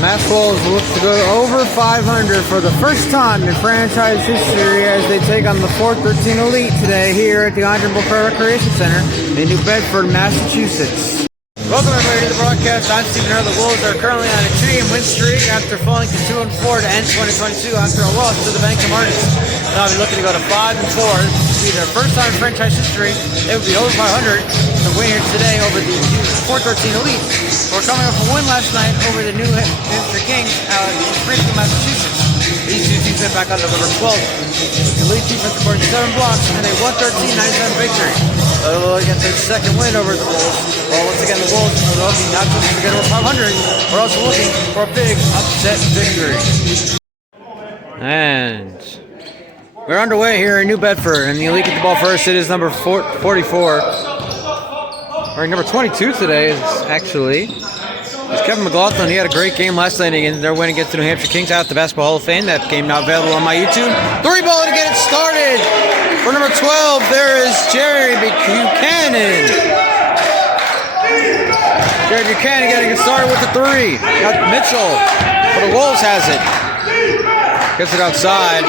Maxwell looks to go over 500 for the first time in franchise history as they take on the 413 Elite today here at the Andre Bookler Recreation Center in New Bedford, Massachusetts. Welcome everybody to the broadcast. I'm Stephen Earl. The Wolves are currently on a 2-game win streak after falling to 2-4 to end 2022 after a loss to the Bennington Hornets. Now they're looking to go to 5-4. This will be their first time in franchise history. They would be over 500 to win here today over the 413 Elite. We're coming off a win last night over the New Hampshire Kings out in Springfield, Massachusetts. These two teams went back on November 12th. The Elite defense scored 7 blocks and a 113-97 victory. They're looking at their second win over the Wolves. Well, once again, the Wolves are looking not just to get over 500, we're also looking for a big upset victory. And we're underway here in New Bedford, and the Elite get the ball first. It is number 44. Or number 22 today is actually Kevin McLaughlin. He had a great game last night against their win against the New Hampshire Kings out at the Basketball Hall of Fame. That game now available on my YouTube. 3-ball to get it started. For number 12, there is Jerry Buchanan. Jerry Buchanan getting it started with the 3. Got Mitchell for the Wolves has it. Gets it outside.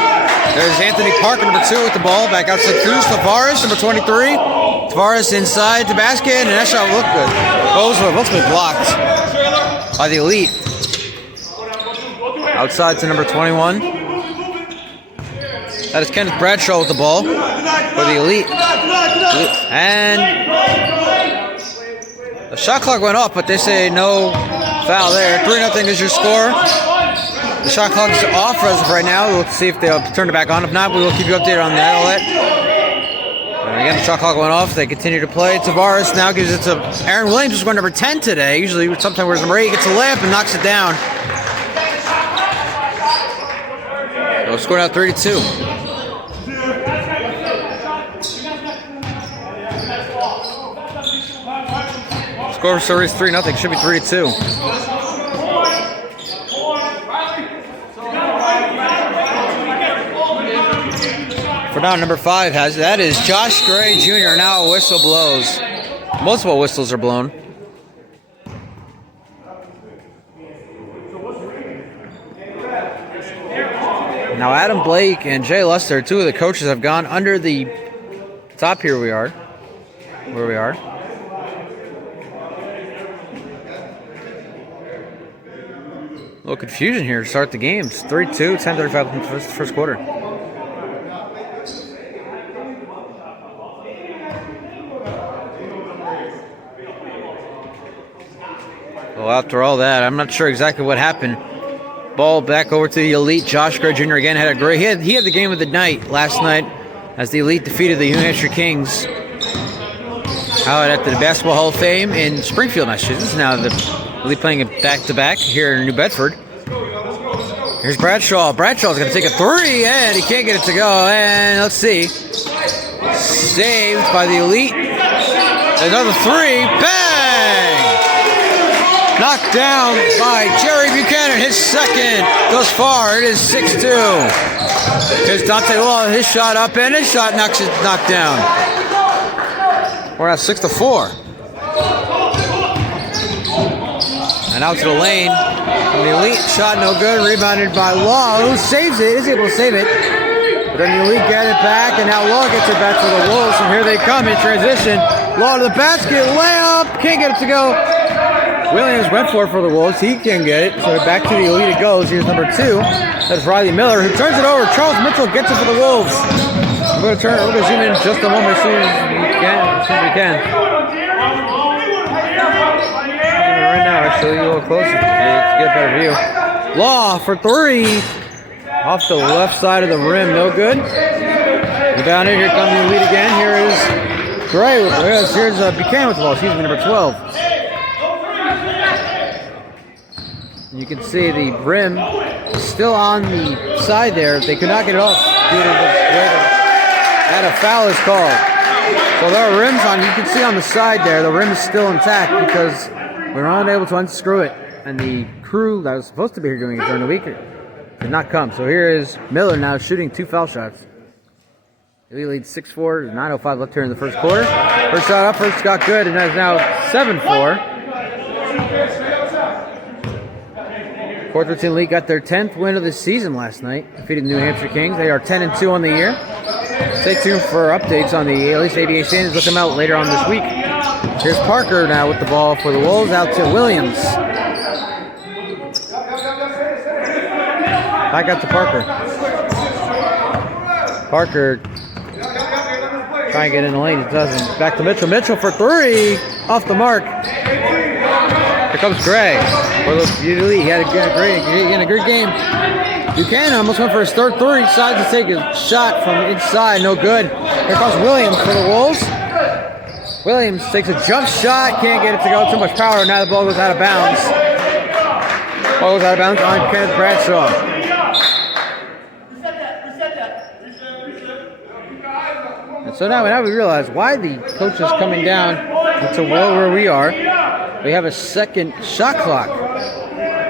There's Anthony Parker, number 2 with the ball. Back outside Cruz. Tavares, number 23. Tavares inside the basket, and that shot looked good. Those were ultimately blocked by the Elite. Outside to number 21. That is Kenneth Bradshaw with the ball for the Elite. And the shot clock went off, but they say no foul there. 3-0 is your score. The shot clock is off as of right now. We'll see if they'll turn it back on. If not, we will keep you updated on that outlet. And again, the shot clock went off. They continue to play. Tavares now gives it to Aaron Williams, who's wearing number 10 today. Usually, sometimes wears number 8. He gets a layup and knocks it down. So score now 3-2. Score for is 3-0. Should be 3-2. For now, number 5 has that is Josh Gray Jr. Now a whistle blows. Multiple whistles are blown. Now Adam Blake and Jay Luster, 2 of the coaches, have gone under the top. Here we are. Where we are. A little confusion here to start the game. It's 3-2, 10:35 in the first quarter. Well, after all that, I'm not sure exactly what happened. Ball back over to the Elite. Josh Gray Jr. again had a great. He had the game of the night last night as the Elite defeated the New Hampshire Kings out at the Basketball Hall of Fame in Springfield, Massachusetts. Now the Elite playing it back-to-back here in New Bedford. Here's Bradshaw. Bradshaw's going to take a 3, and he can't get it to go. And let's see. Saved by the Elite. Another 3. Bang! Knocked down by Jerry Buchanan. His second thus far. It is 6-2. Here's Dante Law. His shot up, and his shot knocked down. We're at 6-4. And out to the lane. And the Elite shot no good. Rebounded by Law, who saves it. Is able to save it. But then the Elite get it back, and now Law gets it back for the Wolves. And here they come in transition. Law to the basket. Layup. Can't get it to go. Williams went for it for the Wolves. He can get it. So back to the Elite it goes. Here's number 2. That's Riley Miller, who turns it over. Charles Mitchell gets it for the Wolves. We're going to zoom in just a moment as soon as we can. Right now, I'll show you a little closer to get a better view. Law for 3. Off the left side of the rim. No good. Rebounded. Here comes the Elite again. Here is Gray. Here's Buchanan with the ball. Excuse me, number 12. You can see the rim is still on the side there. They could not get it off due to the and a foul is called. So there are rims on. You can see on the side there, the rim is still intact because we were unable to unscrew it. And the crew that was supposed to be here doing it during the week did not come. So here is Miller now shooting 2 foul shots. He leads 6-4, 9:05 left here in the first quarter. First shot up, first shot good, and that is now 7-4. 413 Elite got their 10th win of the season last night, defeating the New Hampshire Kings. They are 10-2 on the year. Stay tuned for updates on the at least ABA standings. Look them out later on this week. Here's Parker now with the ball for the Wolves, out to Williams. Back out to Parker. Parker trying to get in the lane. He doesn't. Back to Mitchell. Mitchell for three. Off the mark. Here comes Gray. He had a great game. Buchanan almost went for his third three. Decides to take a shot from inside. No good. Here comes Williams for the Wolves. Williams takes a jump shot. Can't get it to go. Too much power. Now the ball goes out of bounds. Ball goes out of bounds on Kenneth Bradshaw. And so now we realize why the coach is coming down into where we are. We have a second shot clock.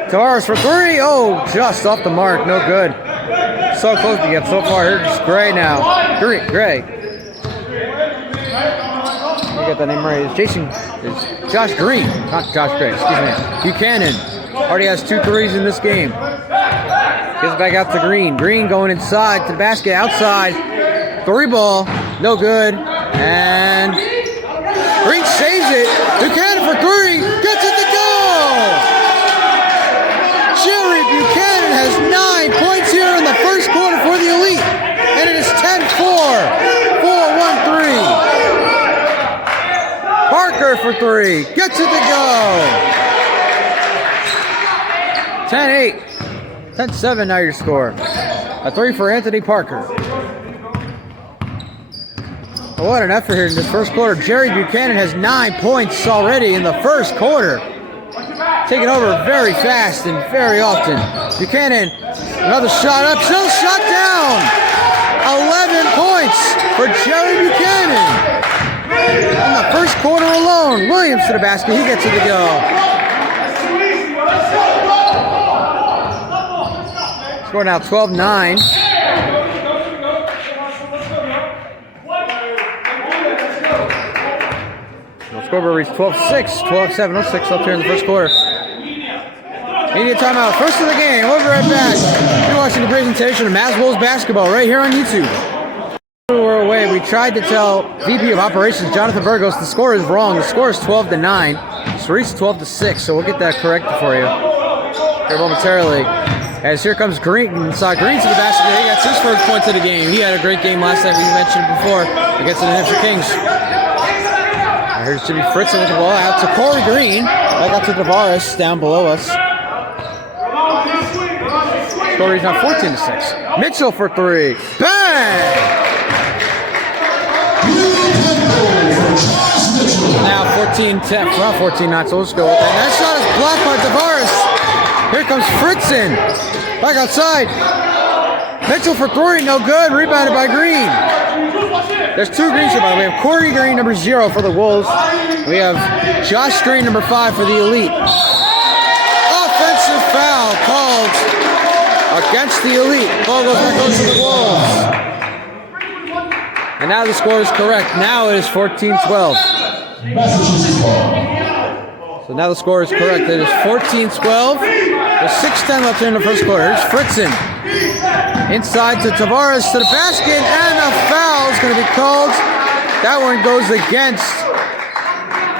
Tavares for three. Oh, just off the mark. No good. So close to get so far. Here's Gray now. Gray. I get that name right. It's Josh Green. Not Josh Gray. Excuse me. Buchanan already has 2 threes in this game. Gives it back out to Green. Green going inside to the basket. Outside. 3 ball. No good. And Green saves it. Buchanan for 3. Gets it to go. Jerry Buchanan has 9 points here in the first quarter for the Elite. And it is 10-4. 4-1-3. Parker for 3. Gets it to go. 10-8. 10-7 now your score. A 3 for Anthony Parker. What an effort here in this first quarter. Jerry Buchanan has 9 points already in the first quarter. Taking over very fast and very often. Buchanan, another shot up, still shot down. 11 points for Jerry Buchanan. In the first quarter alone, Williams to the basket, he gets it to go. Score now 12-9. Scoreboard reached 12-6, 12-7, 06 up here in the first quarter. Media timeout, first of the game. We'll be right back. You're watching the presentation of Mavs Wolves basketball right here on YouTube. We were away. We tried to tell VP of Operations Jonathan Burgos the score is wrong. The score is 12-9. Cerise 12-6, so we'll get that corrected for you here momentarily. As here comes Green inside. Green to the basket. He got his first points of the game. He had a great game last night, we mentioned before, against the New Hampshire Kings. Here's Jimmy Fritzen with the ball out to Corey Green. Back out to Tavares down below us. Corey's now 14-6. Mitchell for 3. Bang! Now 14-10. Well, 14-9, so let's go with that. That shot is blocked by Tavares. Here comes Fritzen. Back outside. Mitchell for 3. No good. Rebounded by Green. There's 2 Greens here, by the way. We have Corey Green, number 0 for the Wolves. We have Josh Green, number 5 for the Elite. Offensive foul called against the Elite. Ball goes back over to the Wolves. And now the score is correct. Now it is 14-12. So now the score is correct. It is 14-12. There's 6:10 left here in the first quarter. Here's Fritzen. Inside to Tavares to the basket, and a foul is going to be called. That one goes against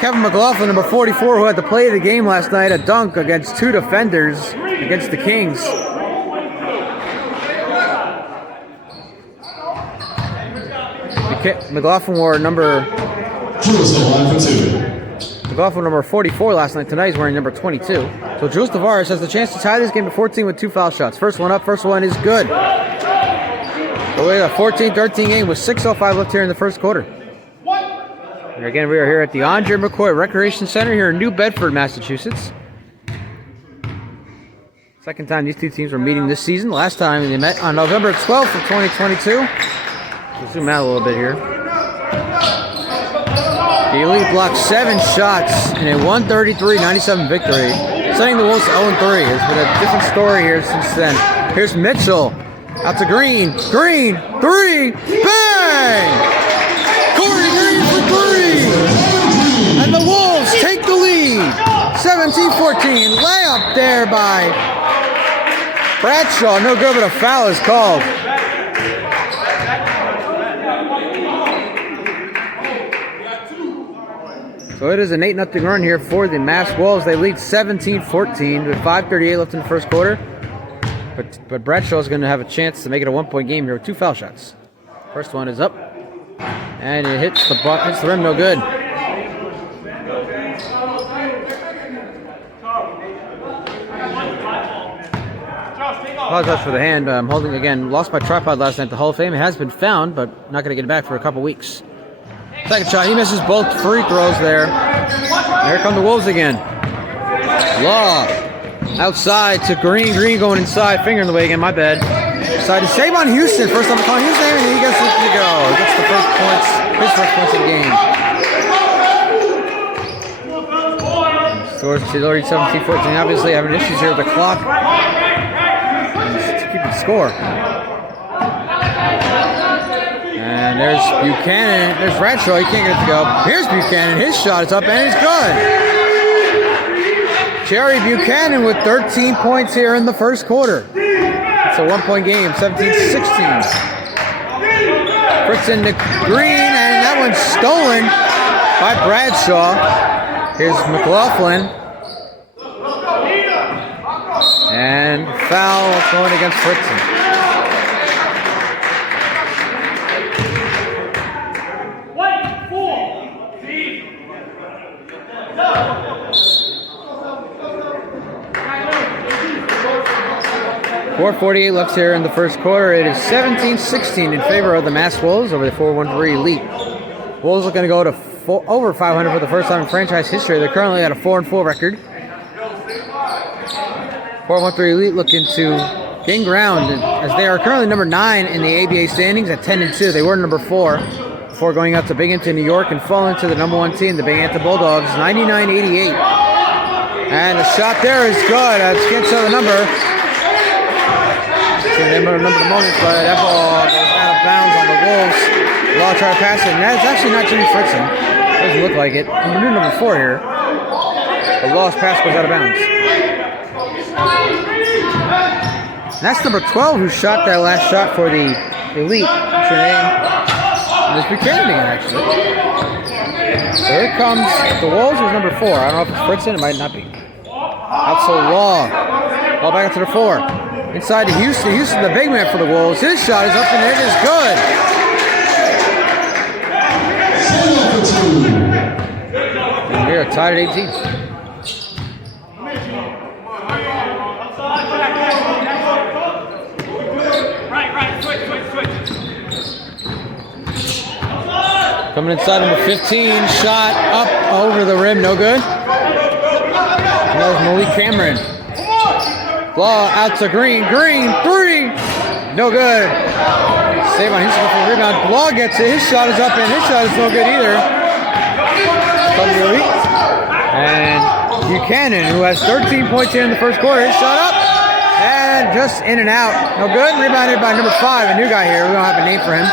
Kevin McLaughlin, number 44, who had to play the game last night, a dunk against 2 defenders against the Kings. McLaughlin wore number 44 last night. Tonight he's wearing number 22. So Jules Tavares has the chance to tie this game to 14 with 2 foul shots. First one up, first one is good. So we have a 14-13 game with 6:05 left here in the first quarter. And again, we are here at the Andre McCoy Recreation Center here in New Bedford, Massachusetts. Second time these 2 teams were meeting this season. Last time they met on November 12th of 2022. We'll zoom out a little bit here. The Elite blocked 7 shots in a 133-97 victory, sending the Wolves to 0-3. It's been a different story here since then. Here's Mitchell out to Green. Green, 3, bang! Corey Green for 3! And the Wolves take the lead. 17-14. Layup there by Bradshaw, no good, but a foul is called. So it is an 8-0 run here for the Mass Wolves. They lead 17-14 with 5:38 left in the first quarter. But Bradshaw is going to have a chance to make it a 1-point game here with 2 foul shots. First one is up, and it hits the rim, no good. Apologize for the hand. I'm holding again. Lost my tripod last night at the Hall of Fame. It has been found, but not going to get it back for a couple weeks. Second shot. He misses both free throws there. Here come the Wolves again. Law outside to Green. Green going inside. Finger in the way again. My bad. Side to Savon Houston. First time calling his name, and he gets it to go. Gets the first points. His first points of the game. So it's already 17-14. Obviously having issues here with the clock. Keep it score. And there's Buchanan. There's Bradshaw. He can't get it to go. Here's Buchanan. His shot is up and it's good. Jerry Buchanan with 13 points here in the first quarter. It's a 1-point game, 17-16. Fritzen to Green, and that one's stolen by Bradshaw. Here's McLaughlin. And foul going against Fritzen. .448 left here in the first quarter. It is 17-16 in favor of the Mass Wolves over the 413 Elite. Wolves looking to go to over 500 for the first time in franchise history. They're currently at a 4-4 record. 413 Elite looking to gain ground as they are currently number 9 in the ABA standings at 10-2. They were number 4 before going out to Binghamton, New York, and falling to the number 1 team, the Binghamton Bulldogs, 99-88. And the shot there is good. Let's get to the number. Number of the moment, but that ball goes out of bounds on the Wolves. Law try to pass it, and that's actually not Jimmy Fritzen. Doesn't look like it. And we're number 4 here. The Law's pass goes out of bounds. And that's number 12 who shot that last shot for the Elite. What's your name? It's Buchanan again, actually. So here comes the Wolves is number 4. I don't know if it's Fritzen, it might not be. Out so Law. Ball back up to the 4. Inside to Houston. Houston, the big man for the Wolves. His shot is up and it is good. And we are tied at 18. Coming inside number 15. Shot up over the rim. No good. That was Malik Cameron. Law out to Green. Green, 3. No good. Save on Houston for the rebound. Law gets it. His shot is up and his shot is no good either. And Buchanan, who has 13 points here in the first quarter, his shot up. And just in and out. No good. Rebounded by number 5. A new guy here. We don't have a name for him.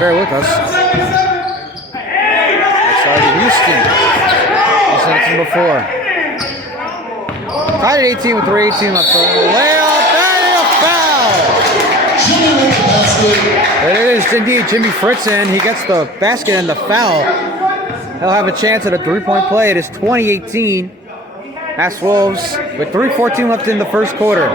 Bear with us. Sorry to Houston. That's number 4. Tied at 18 with 3:18 left. So layup and a foul. It is indeed Jimmy Fritzen. He gets the basket and the foul. He'll have a chance at a 3-point play. It is 20-18. Mass Wolves with 3:14 left in the first quarter.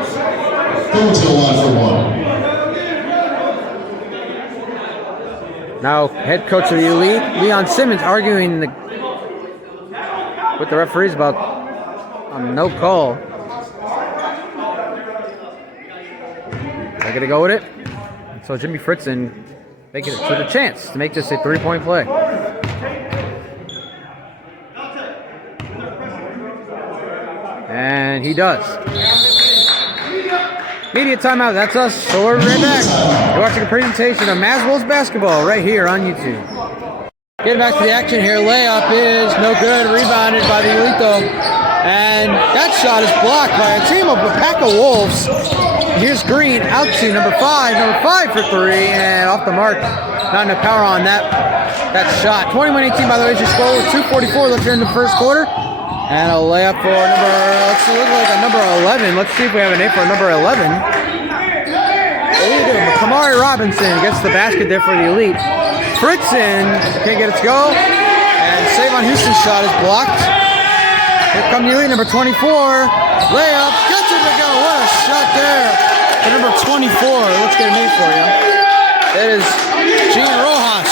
Now head coach of the Elite, Leon Simmons, arguing with the referees about no call. They're going to go with it. So Jimmy Fritzen making it with a chance to make this a 3-point play. And he does. Media timeout. That's us. So we're right back. You're watching a presentation of Mass Wolves basketball right here on YouTube. Getting back to the action here. Layup is no good. Rebounded by the Elito. And that shot is blocked by a team of a pack of Wolves. Here's Green out to number 5. Number 5 for 3. And off the mark. Not enough power on that shot. 21-18, by the way, is your score with 2:44 left here in the first quarter. And a layup for let's look like a number 11. Let's see if we have a name for a number 11. Kamari Robinson gets the basket there for the Elite. Fritzen can't get it to go. And Savon Houston's shot is blocked. Here come the Elite, number 24. Layup, gets it to go. What a shot there. For number 24, let's get a name for you. It is Gene Rojas.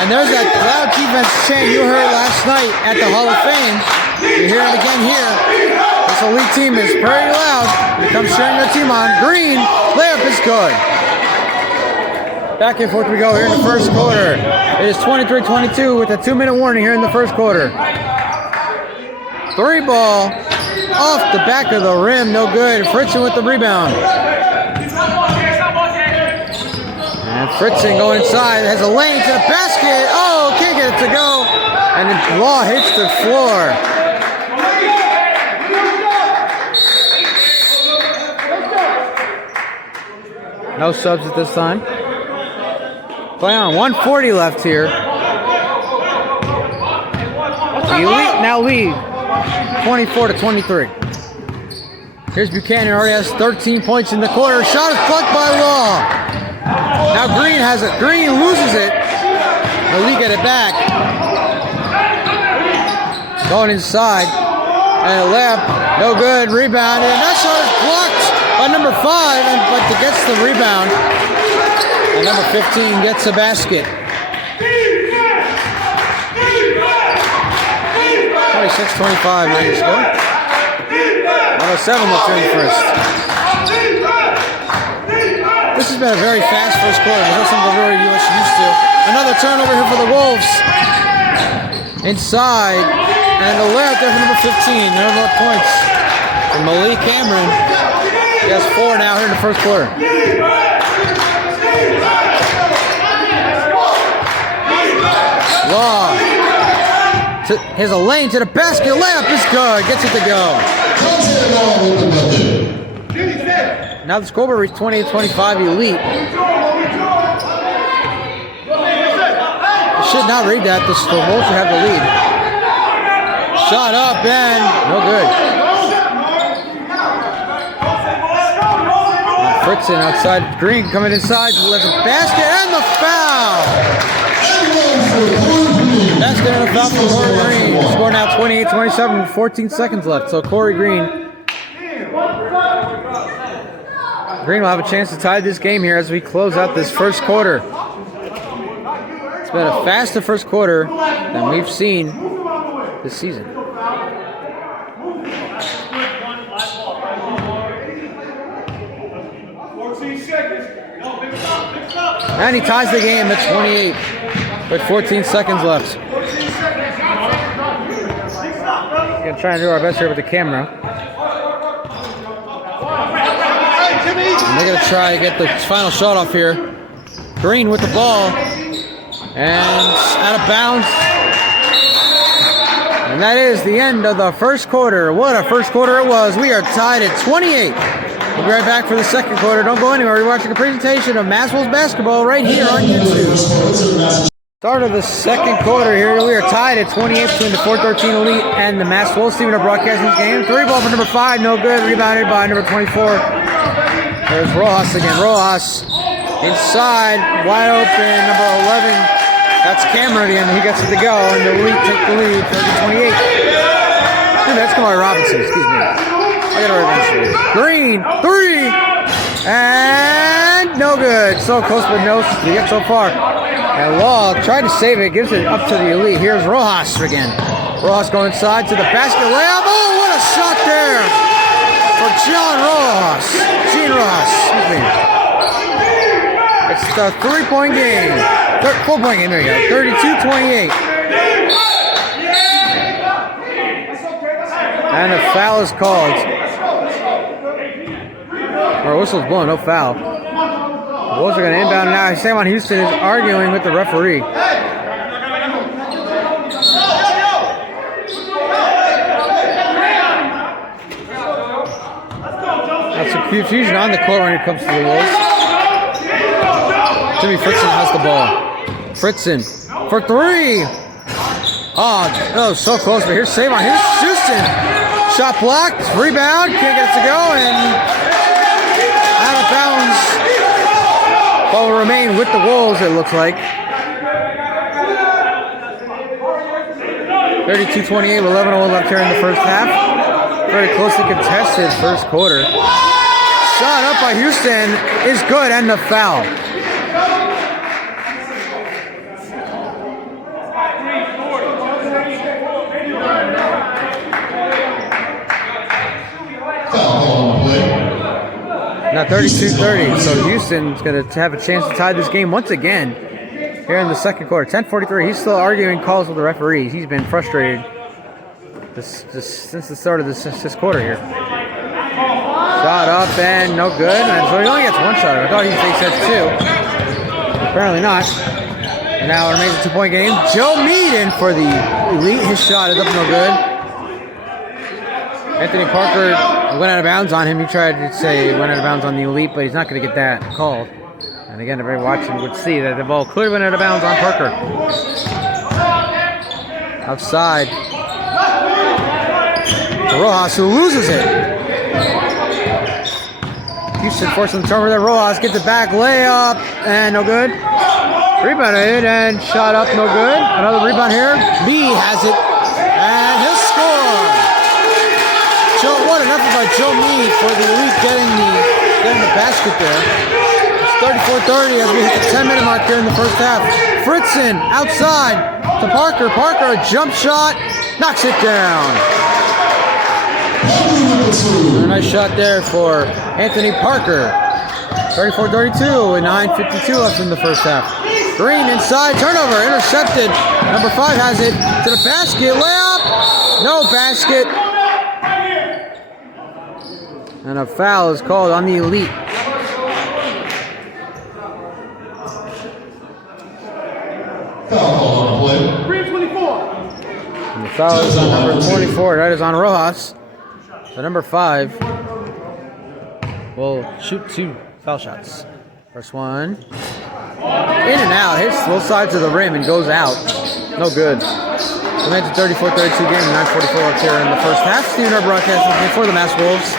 And there's that loud defense chant you heard last night at the Hall of Fame. You hear it again here. This Elite team is very loud. Here comes cheering their team on. Green, layup is good. Back and forth we go here in the first quarter. It is 23-22 with a 2-minute warning here in the first quarter. Three ball off the back of the rim, no good. Fritzen with the rebound. And Fritzen going inside, has a lane to the basket. Oh, can't get it to go. And the ball hits the floor. No subs at this time. Play on, 1:40 left here. The Elite now lead 24-23. Here's Buchanan, already has 13 points in the quarter. Shot is blocked by Law. Now Green has it. Green loses it. Elite get it back. Going inside. And a layup. No good. Rebound. And that shot is blocked by number 5. But gets the rebound. And number 15 gets a basket. 26-25, Niners score. 107 left in the first. This has been a very fast first quarter. That's something we're very used to. Another turnover here for the Wolves. Inside. And a layup there for number 15. No more points. For Malik Cameron. He has 4 now here in the first quarter. Law. Here's a lane to the basket. Layup is good. Gets it to go. Now the scoreboard reads 28-25 Elite. I should not read that. The Wolves should have the lead. Shot up and no good. Fritzen outside. Green coming inside. There's a basket and the foul. Basket and a foul for Corey Green. Score now 28-27 with 14 seconds left. So Corey Green will have a chance to tie this game here as we close out this first quarter. It's been a faster first quarter than we've seen this season. And he ties the game at 28 with 14 seconds left. We're going to try and do our best here with the camera. And they're going to try to get the final shot off here. Green with the ball. And out of bounds. And that is the end of the first quarter. What a first quarter it was. We are tied at 28. We'll be right back for the second quarter. Don't go anywhere. We're watching a presentation of Mass Wolves basketball right here on YouTube. Start of the second quarter here. We are tied at 28 between the 413 Elite and the Mass Wolves team are broadcasting this game. 3 ball for number 5. No good. Rebounded by number 24. There's Rojas again. Rojas inside. Wide open. Number 11. That's Cameron again. He gets it to go. And the Elite take the lead. 30-28. That's Kamari Robinson. Excuse me. I got to eventually. Green. 3. And no good. So close but no. You get so far. And Law tried to save it. Gives it up to the Elite. Here's Rojas again. Rojas going inside to the basket. Layup. Oh, what a shot there. For John Rojas. Gene Rojas. Excuse me. It's the 3-point game. 4-point game. There you go. 32-28. And a foul is called. Or whistle's blown, no foul. The Wolves are going to inbound now. Savon Houston is arguing with the referee. That's some confusion on the court when it comes to the Wolves. Jimmy Fritzen has the ball. Fritzen for 3. Oh, that was so close, but here's Savon. Here's Houston. Shot blocked, rebound, can't get it to go, and out of bounds. Ball will remain with the Wolves, it looks like. 32-28 with 11:01 left here in the first half. Very closely contested first quarter. Shot up by Houston is good, and the foul. Now 32-30, so Houston's going to have a chance to tie this game once again here in the second quarter. 10:43, he's still arguing calls with the referees. He's been frustrated since the start of this quarter here. Shot up and no good, and so he only gets one shot. I thought he said two. Apparently not. And now it remains a 2-point game. Joe Mead in for the Elite. His shot is up no good. Anthony Parker went out of bounds on him. He tried to say he went out of bounds on the Elite, but he's not going to get that called. And again, everybody watching would see that the ball clearly went out of bounds on Parker. Outside. Rojas, who loses it. Houston forcing the turnover there. Rojas gets it back. Layup, and no good. Rebounded and shot up, no good. Another rebound here. Lee has it, and he'll score. What enough by Joe Mead for the Elite getting the basket there. It's 34-30 as we hit the 10-minute mark here in the first half. Fritzen outside to Parker. Parker, a jump shot, knocks it down. A nice shot there for Anthony Parker. 34-32 with 9:52 left in the first half. Green inside, turnover, intercepted. Number 5 has it to the basket. Layup, no basket. And a foul is called on the Elite. Foul called on the play. 324. And the foul is on number 24. That is on Rojas. So number 5 will shoot 2 foul shots. First one. In and out. Hits both sides of the rim and goes out. No good. So it's a 34-32 game. 9:44 left here in the first half. Steven Herr broadcasting for the Mass Wolves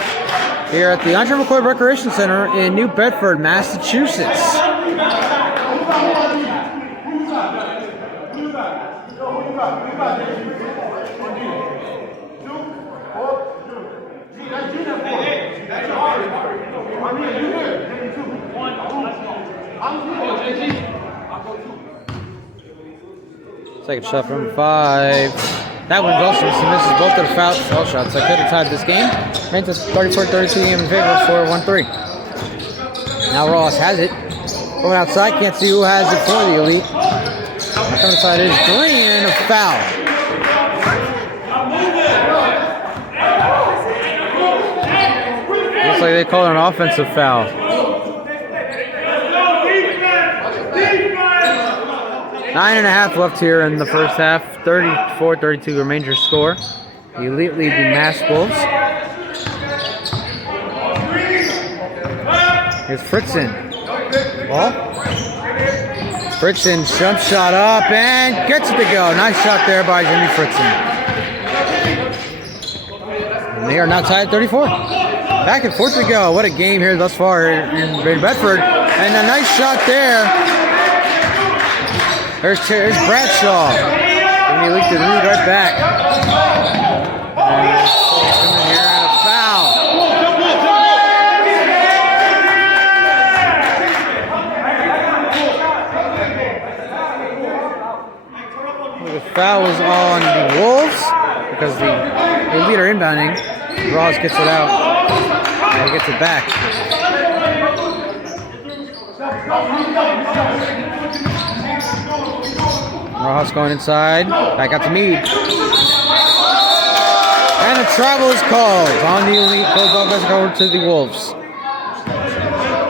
here at the Andre McCoy Recreation Center in New Bedford, Massachusetts. Second shot from 5. That one also misses both of the foul shots. I could have tied this game. Remains a 34-32 game in favor for 1-3. Now Ross has it. Going outside, can't see who has it for the Elite. On the side is Green, a foul. Looks like they call it an offensive foul. 9.5 left here in the first half. 34-32 remains your score. The Elite lead the Mass Wolves. Here's Fritzen. Ball. Fritzen jump shot up and gets it to go. Nice shot there by Jimmy Fritzen. And they are now tied at 34. Back and forth we go. What a game here thus far in Bedford. And a nice shot there. There's Bradshaw. And he leaked the lead right back. And coming here and a foul. The foul was on the Wolves because the Elite are inbounding. Ross gets it out. And he gets it back. Rojas going inside. Back out to Mead. And a travel is called on the Elite. Bulldogs go to the Wolves.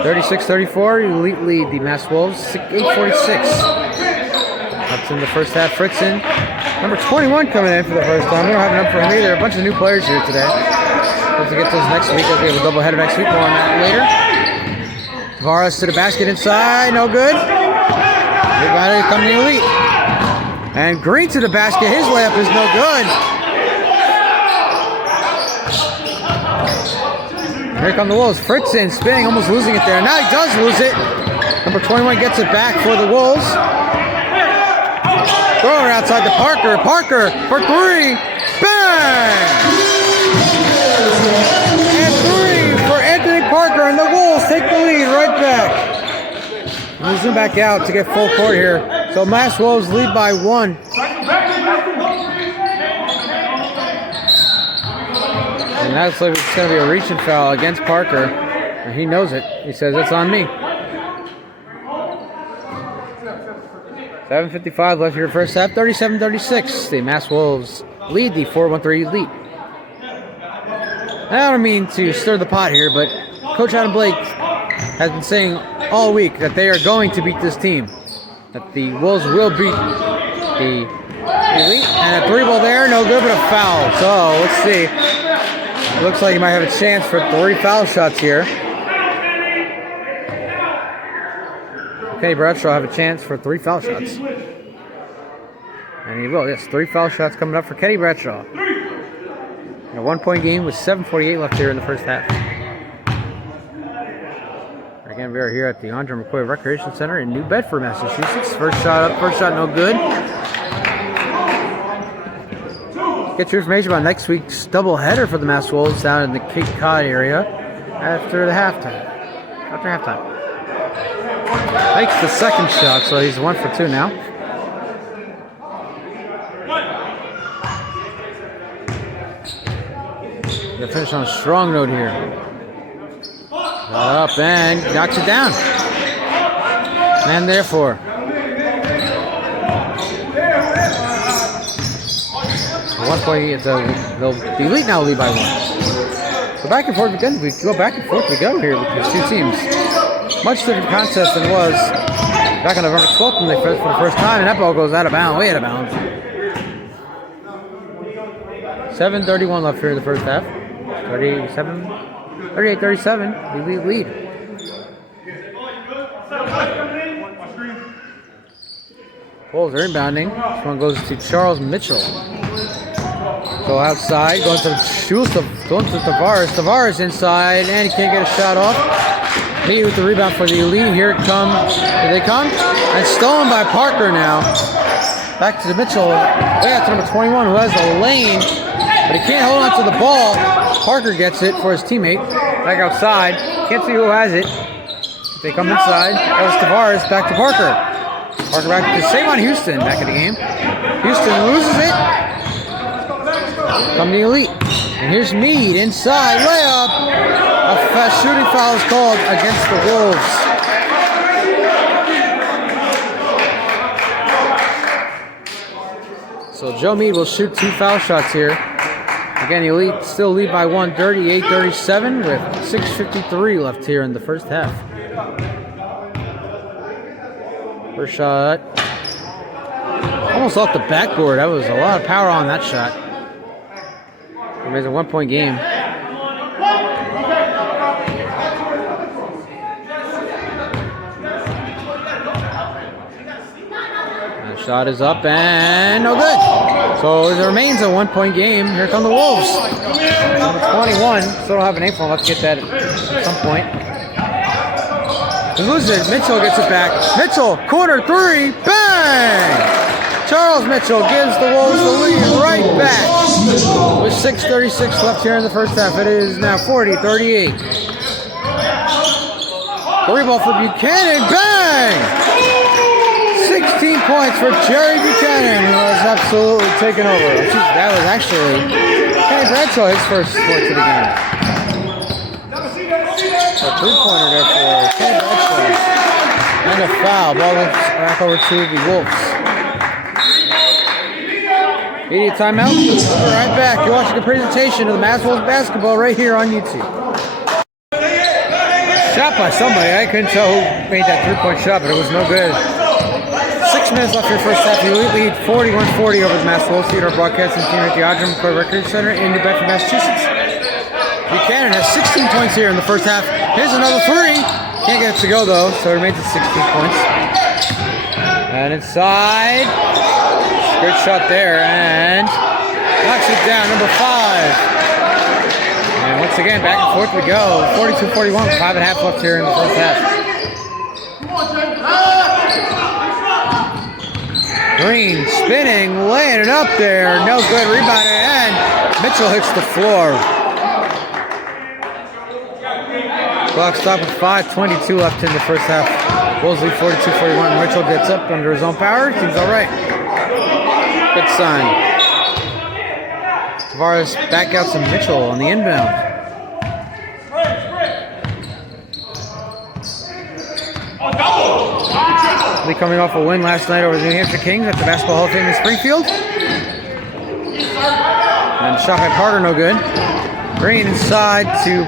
36-34. Elite lead the Mass Wolves. 8:46. That's in the first half. Fritzen. Number 21 coming in for the first time. We don't have enough for him either. A bunch of new players here today. Hope to get those next week. We have a doubleheader next week. More on that later. Tavares to the basket inside. No good. Rebounded coming to the Elite. And Green to the basket. His layup is no good. Here come the Wolves. Fritz in, spinning, almost losing it there. Now he does lose it. Number 21 gets it back for the Wolves. Throwing outside to Parker. Parker for three. Bang! And three for Anthony Parker, and the Wolves take the lead right back. We'll zoom back out to get full court here. So Mass Wolves lead by 1. And that's like it's going to be a reaching foul against Parker. And he knows it. He says, it's on me. 7:55 left here first half. 37-36. The Mass Wolves lead the 4-1-3 lead. I don't mean to stir the pot here, but Coach Adam Blake has been saying all week that they are going to beat this team. That the Wolves will beat the Elite. And a three ball there, no good, but a foul. So let's see. It looks like he might have a chance for 3 foul shots here. Kenny Bradshaw have a chance for 3 foul shots. And he will, yes. 3 foul shots coming up for Kenny Bradshaw. In a 1-point game with 7:48 left here in the first half. Again, we are here at the Andre McCoy Recreation Center in New Bedford, Massachusetts. First shot up, first shot no good. Get your information about next week's doubleheader for the Mass Wolves down in the Cape Cod area after the halftime. After halftime. Makes the second shot, so he's 1 for 2 now. Gonna finish on a strong note here. Got up and knocks it down. And therefore, at 1 point, they'll the Elite now lead by 1. So back and forth again. We go back and forth we go here with these two teams. Much different contest than it was back on November 12th when they faced for the first time, and that ball goes out of bounds, way out of bounds. 7:31 left here in the first half. 38-37, the Elite lead. Wolves are inbounding. This one goes to Charles Mitchell. So outside, going to Tavares. Tavares inside, and he can't get a shot off. Mead with the rebound for the Elite. Here it comes. Here they come. And stolen by Parker now. Back to Mitchell. Way out to number 21 who has a lane. But he can't hold on to the ball. Parker gets it for his teammate. Back outside. Can't see who has it. They come inside. That was Tavares. Back to Parker. Parker back to Savon Houston. Back in the game. Houston loses it. Come the Elite. And here's Mead inside. Layup. A fast shooting foul is called against the Wolves. So Joe Mead will shoot 2 foul shots here. Again, the Elite still lead by 1, 38-37 with 6:53 left here in the first half. First shot. Almost off the backboard. That was a lot of power on that shot. It was a 1-point game. Shot is up and no good. So it remains a 1-point game. Here come the Wolves. Number 21. Still don't have an 8 for him. Let's get that at some point. He loses it. Mitchell gets it back. Mitchell, corner 3. Bang! Charles Mitchell gives the Wolves the lead right back. With 6:36 left here in the first half. It is now 40-38. 3 ball for Buchanan. Bang! 16 points for Jerry Buchanan, who was absolutely taken over. That was actually Kenny Bradshaw, his first point to the game. A 3-pointer there for Kenny Bradshaw. And a foul. Ball goes back over to the Wolves. Immediate timeout. We're right back. You're watching a presentation of the Mass Wolves basketball right here on YouTube. Shot by somebody. I couldn't tell who made that 3-point shot, but it was no good. 6 minutes left here first half. The Elite lead 41-40 over the Mass Wolves. Theater broadcasting team at the Andre McCoy Recreation Center in New Bedford, Massachusetts. Buchanan has 16 points here in the first half. Here's another 3. Can't get it to go though, so it remains at 16 points. And inside. Good shot there, and knocks it down, number 5. And once again, back and forth we go. 42-41, 5.5 left here in the first half. Green spinning, laying it up there. No good, rebounded, and Mitchell hits the floor. Clock stopped with 5:22 left in the first half. Wolves lead 42-41. Mitchell gets up under his own power. Seems all right. Good sign. Tavares back out to Mitchell on the inbound. Lee coming off a win last night over the New Hampshire Kings at the Basketball Hall of Fame in Springfield. And shot by Parker, no good. Green inside to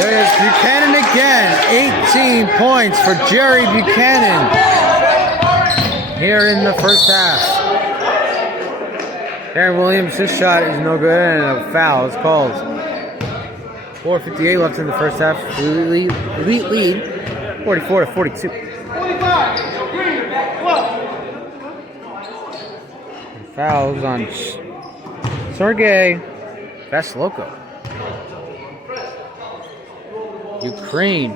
there's Buchanan again. 18 points for Jerry Buchanan here in the first half. Aaron Williams, his shot is no good, and a foul is called. 4:58 left in the first half. Elite lead, 44-42. And fouls on Sergei Vasiloko. Ukraine. I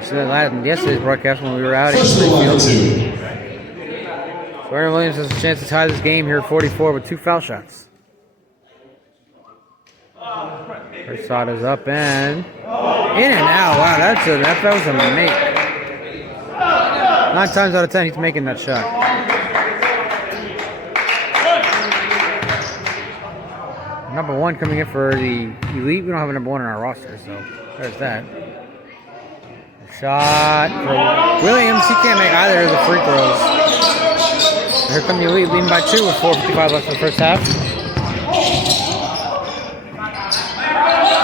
said that in yesterday's broadcast when we were out in Springfield. So Aaron Williams has a chance to tie this game here, 44 with 2 foul shots. First shot is up and in and out. Wow, that was a make. 9 times out of 10, he's making that shot. Number 1 coming in for the Elite. We don't have a number 1 on our roster, so there's that. Shot for Williams. He can't make either of the free throws. Here come the Elite, leading by 2 with 4:55 left in the first half.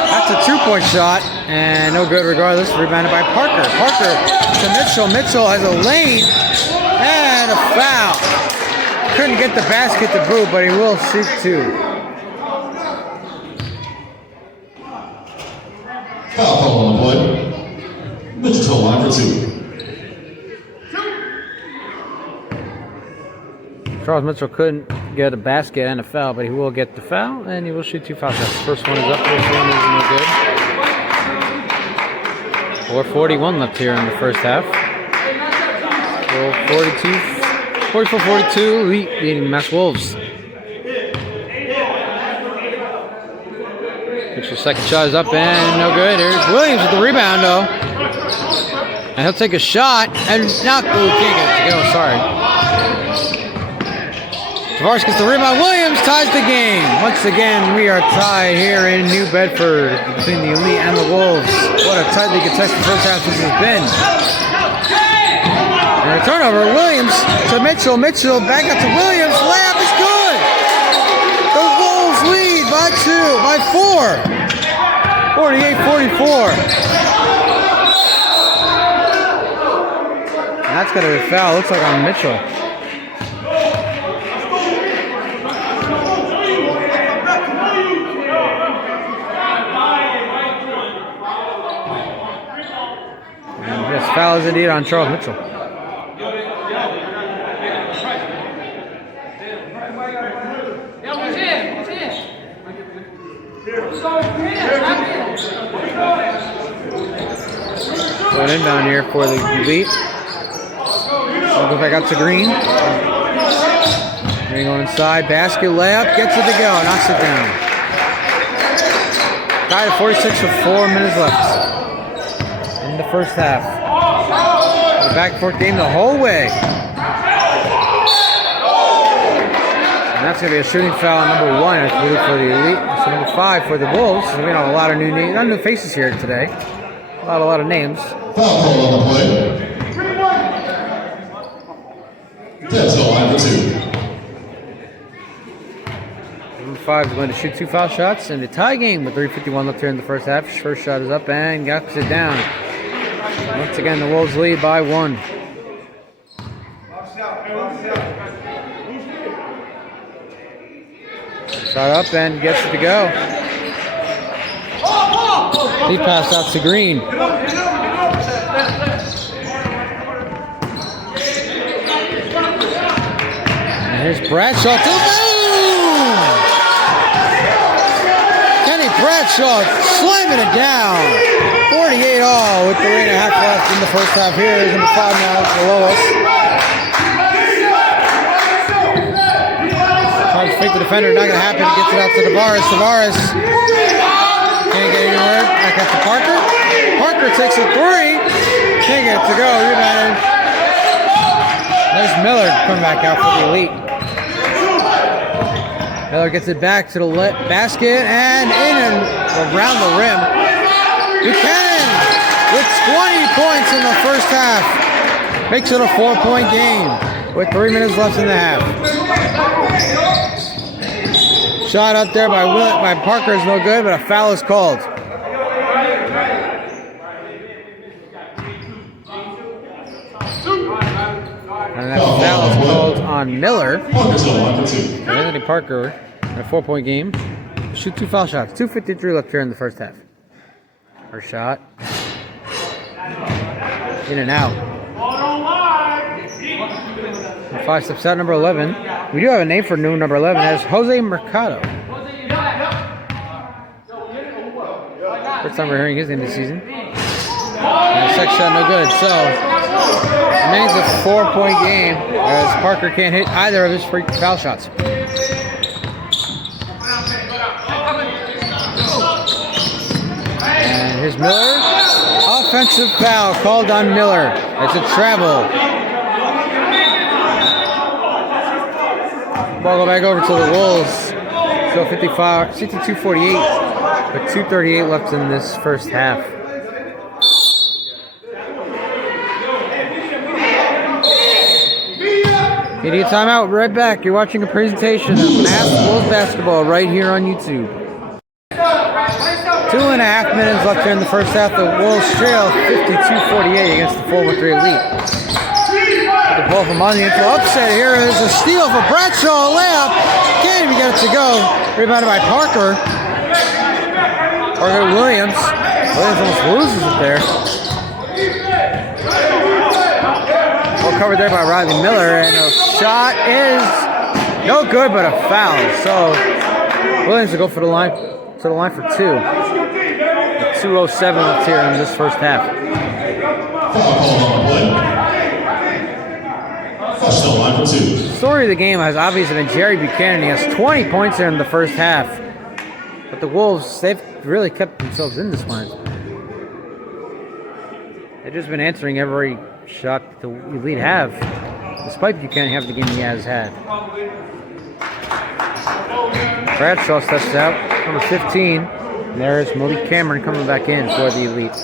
That's a 2-point shot, and no good regardless. Rebounded by Parker. Parker to Mitchell. Mitchell has a lane and a foul. Couldn't get the basket to boot, but he will shoot 2. Foul call on the play. Mitchell line for 2. Charles Mitchell couldn't get a basket and a foul, but he will get the foul, and he will shoot 2 foul shots. First one is up, first one is no good. 4:41 left here in the first half. 44-42, leading Mass Wolves. Mitchell's second shot is up and no good. Here's Williams with the rebound, though. And he'll take a shot, and now can't get it to go, sorry. Tavares gets the rebound. Williams ties the game. Once again, we are tied here in New Bedford between the Elite and the Wolves. What a tightly contested first half this has been. And a turnover. Williams to Mitchell. Mitchell back up to Williams. Layup is good. The Wolves lead by 4. 48-44. And that's going to be a foul. Looks like on Mitchell. Yes, foul is indeed on Charles Mitchell. Going inbound here for the Elite. I'll go back out to Green. Green going inside, basket, layup, gets it to go, knocks it down. Tied at 46 with 4 minutes left in the first half. The back and forth game the whole way. And that's going to be a shooting foul on number 1, I believe, for the Elite. So number 5 for the Wolves. We have a lot of new faces here today. A lot of names. Foul call on the play. That's all line for 2. Number 5 is going to shoot 2 foul shots in the tie game with 3:51 left here in the first half. First shot is up and knocks it down. Once again, the Wolves lead by 1. Shot up and gets it to go. He passed out to Green. Here's Bradshaw. Boom! Kenny Bradshaw slamming it down. 48 all with 3.5 left in the first half. Here is number 5 now, the lowest. Tries to fake the defender, not going to happen. Gets it out to Tavares. Tavares can't get anywhere. Back up to Parker. Parker takes a 3. Can't get it to go. Rebounded. There's Miller coming back out for the Elite. Miller gets it back to the basket and in and around the rim. Buchanan with 20 points in the first half. Makes it a 4-point game with 3 minutes left in the half. Shot up there by Parker is no good, but a foul is called. And that foul is called on Miller. Anthony Parker in a 4-point game. Shoot 2 foul shots. 2:53 left here in the first half. First shot. In and out. 5 steps out, number 11. We do have a name for new number 11 as Jose Mercado. First time we're hearing his name this season. And the second shot no good. So it remains a 4-point game as Parker can't hit either of his free foul shots. And here's Miller. Offensive foul called on Miller. It's a travel. Ball go back over to the Wolves. Still 62-48, but 2:38 left in this first half. Media timeout, right back. You're watching a presentation of Wolves basketball right here on YouTube. 2.5 minutes left here in the first half. The Wolves trail 52-48 against the 4-1-3 Elite. The ball from on the into upset here is a steal for Bradshaw, a layup. Can't even get it to go. Rebounded by Parker. Parker Williams. Williams almost loses it there. Well covered there by Riley Miller, and the shot is no good, but a foul. So Williams will go for the line for 2. 2:07 left here in this first half. The story of the game has obviously been Jerry Buchanan. He has 20 points there in the first half. But the Wolves, they've really kept themselves in this one. They've just been answering every shot the Elite have, despite Buchanan having the game he has had. Bradshaw steps out, number 15. And there's Malik Cameron coming back in for the Elite.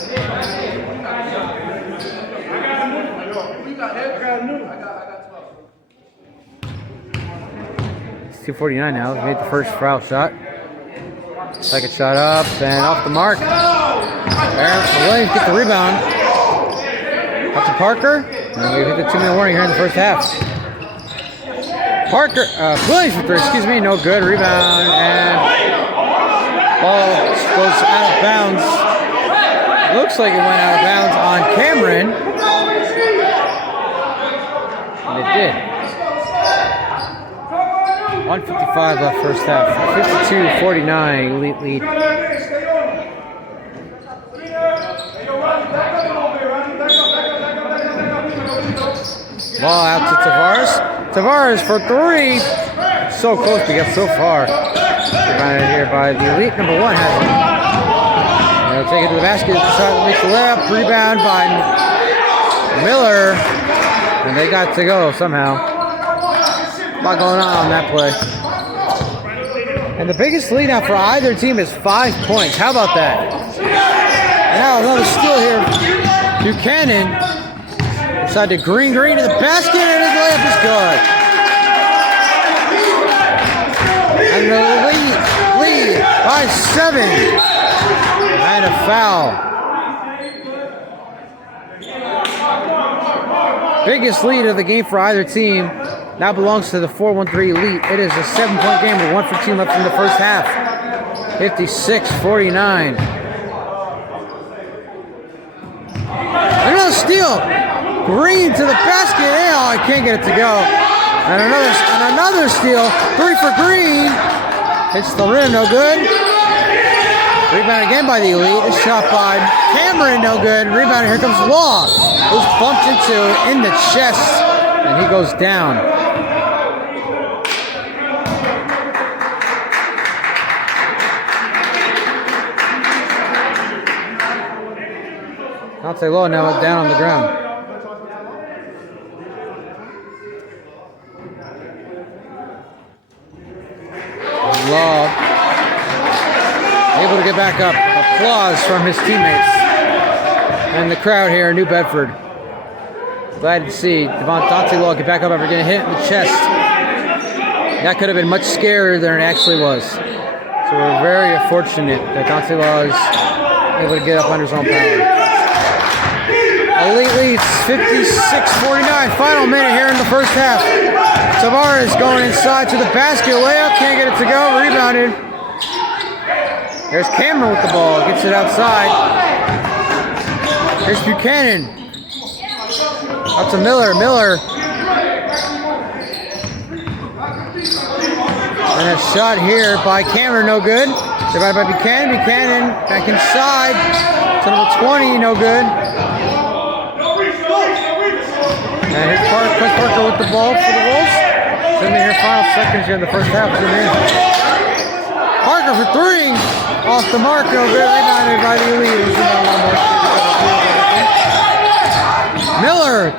It's 2:49 now. He's made the first foul shot. Second shot up and off the mark. Williams gets the rebound. Up to Parker. And we hit the 2-minute warning here in the first half. Williams for 3, no good. Rebound and ball goes out of bounds. Looks like it went out of bounds on Cameron. And it did. 1:55 left first half. 52-49 Elite lead. Ball out to Tavares. Tavares for 3. So close to get so far. Divided here by the Elite. Number 1 has it. They'll take it to the basket. Shot makes the layup. Rebound by Miller. And they got to go somehow. A lot going on that play. And the biggest lead now for either team is 5 points. How about that? Now another steal here. Buchanan inside to Green to the basket, and his layup is good. And the lead by 7. And a foul. Biggest lead of the game for either team now belongs to the 4-1-3 Elite. It is a 7-point game with 1:15 left in the first half. 56-49. Another steal. Green to the basket. Oh, I can't get it to go. And another steal. 3 for Green. Hits the rim, no good. Rebound again by the Elite. A shot by Cameron, no good. Rebound, here comes Law. Who's bumped into in the chest. And he goes down. Dante Law now down on the ground. Law able to get back up. Applause from his teammates and the crowd here in New Bedford. Glad to see Dante Law get back up after getting hit in the chest. That could have been much scarier than it actually was. So we're very fortunate that Dante Law is able to get up under his own power. Elite leads 56-49. Final minute here in the first half. Tavares going inside to the basket. Layup. Can't get it to go. Rebounded. There's Cameron with the ball. Gets it outside. Here's Buchanan. Up to Miller. Miller. And a shot here by Cameron. No good. Divided by Buchanan. Buchanan back inside. To number 20. No good. And here's Parker with the ball for the Wolves. In here, final seconds here in the first half. Parker for 3. Off the mark. No good. Rebounded by the Elite. Miller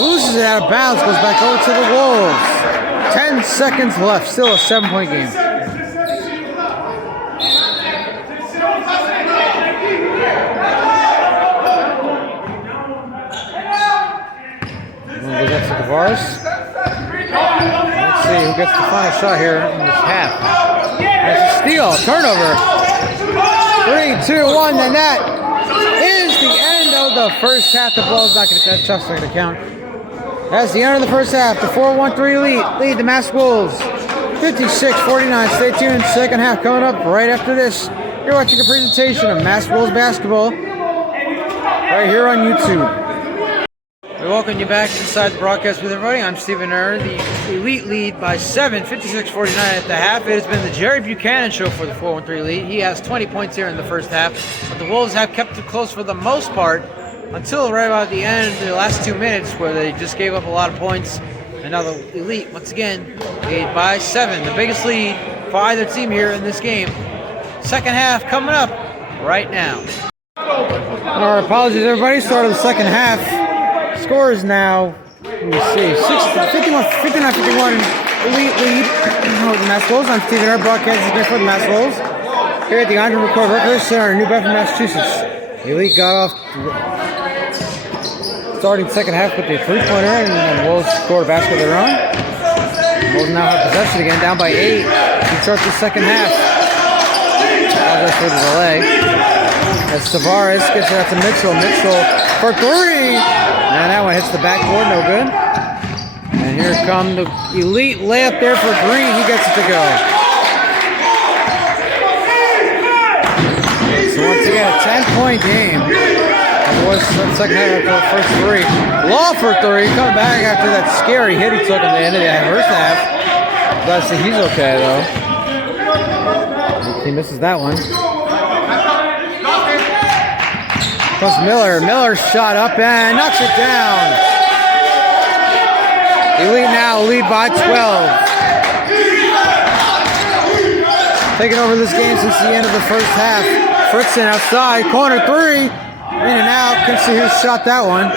loses it out of bounds. Goes back over to the Wolves. 10 seconds left. Still a 7-point game. That's Tavares. Let's see who gets the final shot here in this half. That's a steal, turnover. 3, 2, 1, and that is the end of the first half. The ball's not going to catch, just not going to count. That's the end of the first half. The 4-1-3 Elite lead the Mass Wolves 56-49. Stay tuned. Second half coming up right after this. You're watching a presentation of Mass Wolves basketball right here on YouTube. We welcome you back inside the broadcast with everybody. I'm Stephen Err. The Elite lead by 7, 56-49 at the half. It has been the Jerry Buchanan show for the 4-1-3 Elite. He has 20 points here in the first half. But the Wolves have kept it close for the most part until right about the end, the last 2 minutes, where they just gave up a lot of points. And now the Elite, once again, lead by 7. The biggest lead for either team here in this game. Second half coming up right now. And our apologies, everybody. Start of the second half. Score is now, let me see, 59-51 Elite lead with the Mass Wolves. I'm Stephen Err, broadcasting again for the Mass Wolves here at the Andre McCoy Recreation Center in New Bedford, Massachusetts. The Elite got off starting second half with the three-pointer, and then the Wolves scored a basket of their own. The Wolves now have possession again, down by 8 to start the second half. Apologize for the delay. As Tavares gets it out to Mitchell. Mitchell for 3. And that one hits the backboard, no good. And here come the Elite layup there for Green. He gets it to go. So once again, a 10-point game. It was the second half after the first 3. Law for 3. Coming back after that scary hit he took in the end of the first half. Glad to see he's okay, though. He misses that one. Plus Miller. Miller shot up and knocks it down. Elite now lead by 12. Taking over this game since the end of the first half. Fritzen outside, corner 3. In and out. Couldn't see who shot that one.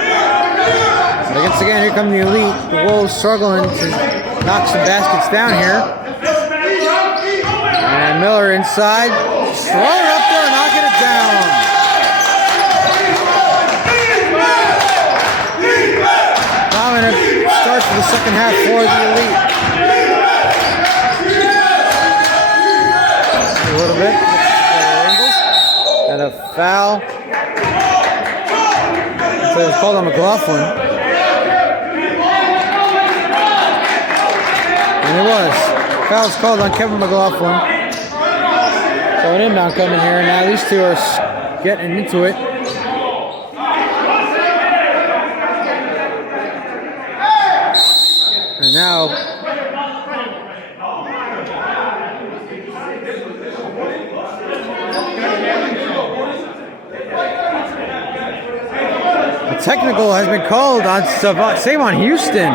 But once again, here come the Elite. The Wolves struggling to knock some baskets down here. And Miller inside. Throwing up there, knocking it down. Starts for the second half for the Elite. A little bit. And a foul. So it was called on McLaughlin. And it was. Foul was called on Kevin McLaughlin. So an inbound coming here. And now these two are getting into it. And Now, a technical has been called on Savon Houston.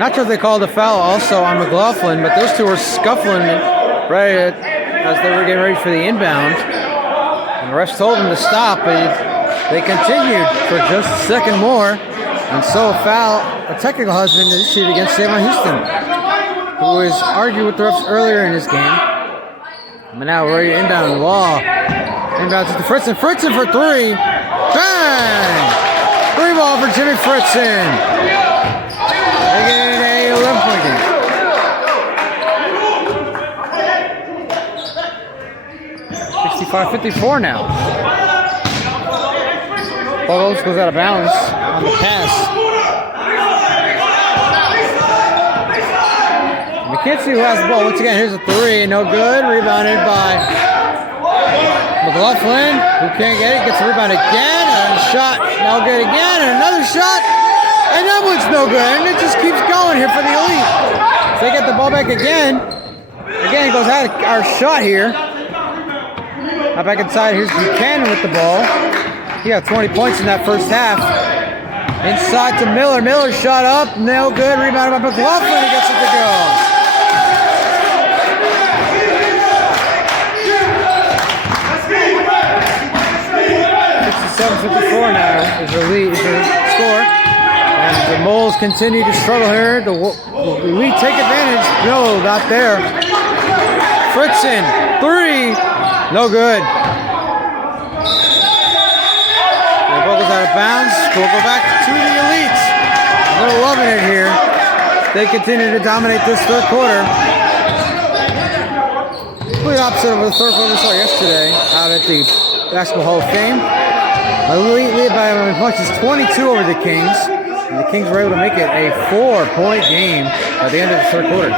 Not sure if they called a foul also on McLaughlin, but those two were scuffling right as they were getting ready for the inbound. And the refs told them to stop, but they continued for just a second more. And so a technical has been issued against Savon Houston, who was arguing with the refs earlier in this game. But now we're ready to inbound the wall. Inbounds to Fritzen. Fritzen for three. Bang! Three ball for Jimmy Fritzen. Making it a 11-point game. $65-54 now. Ball goes out of bounds on the pass. McKinsey who has the ball. Once again, here's a three. No good. Rebounded by McLaughlin, who can't get it. Gets the rebound again. And a shot. No good again. And another shot. And that one's no good. And it just keeps going here for the Elite. So they get the ball back again. Again, it goes out of our shot here. Now back inside. Here's Buchanan with the ball. He got 20 points in that first half. Inside to Miller. Miller shot up. No good. Rebounded by McLaughlin. He gets it to go. 67-54 now is the lead, is the score. And the Moles continue to struggle here. The Elite take advantage. No, not there. Fritzen, three. No good. The ball goes out of bounds. We'll go back to the Elites. They're loving it here. They continue to dominate this third quarter. Complete opposite of the third quarter we saw yesterday out at the Basketball Hall of Fame. Elite lead by as much as 22 over the Kings. And the Kings were able to make it a 4-point game at the end of the third quarter.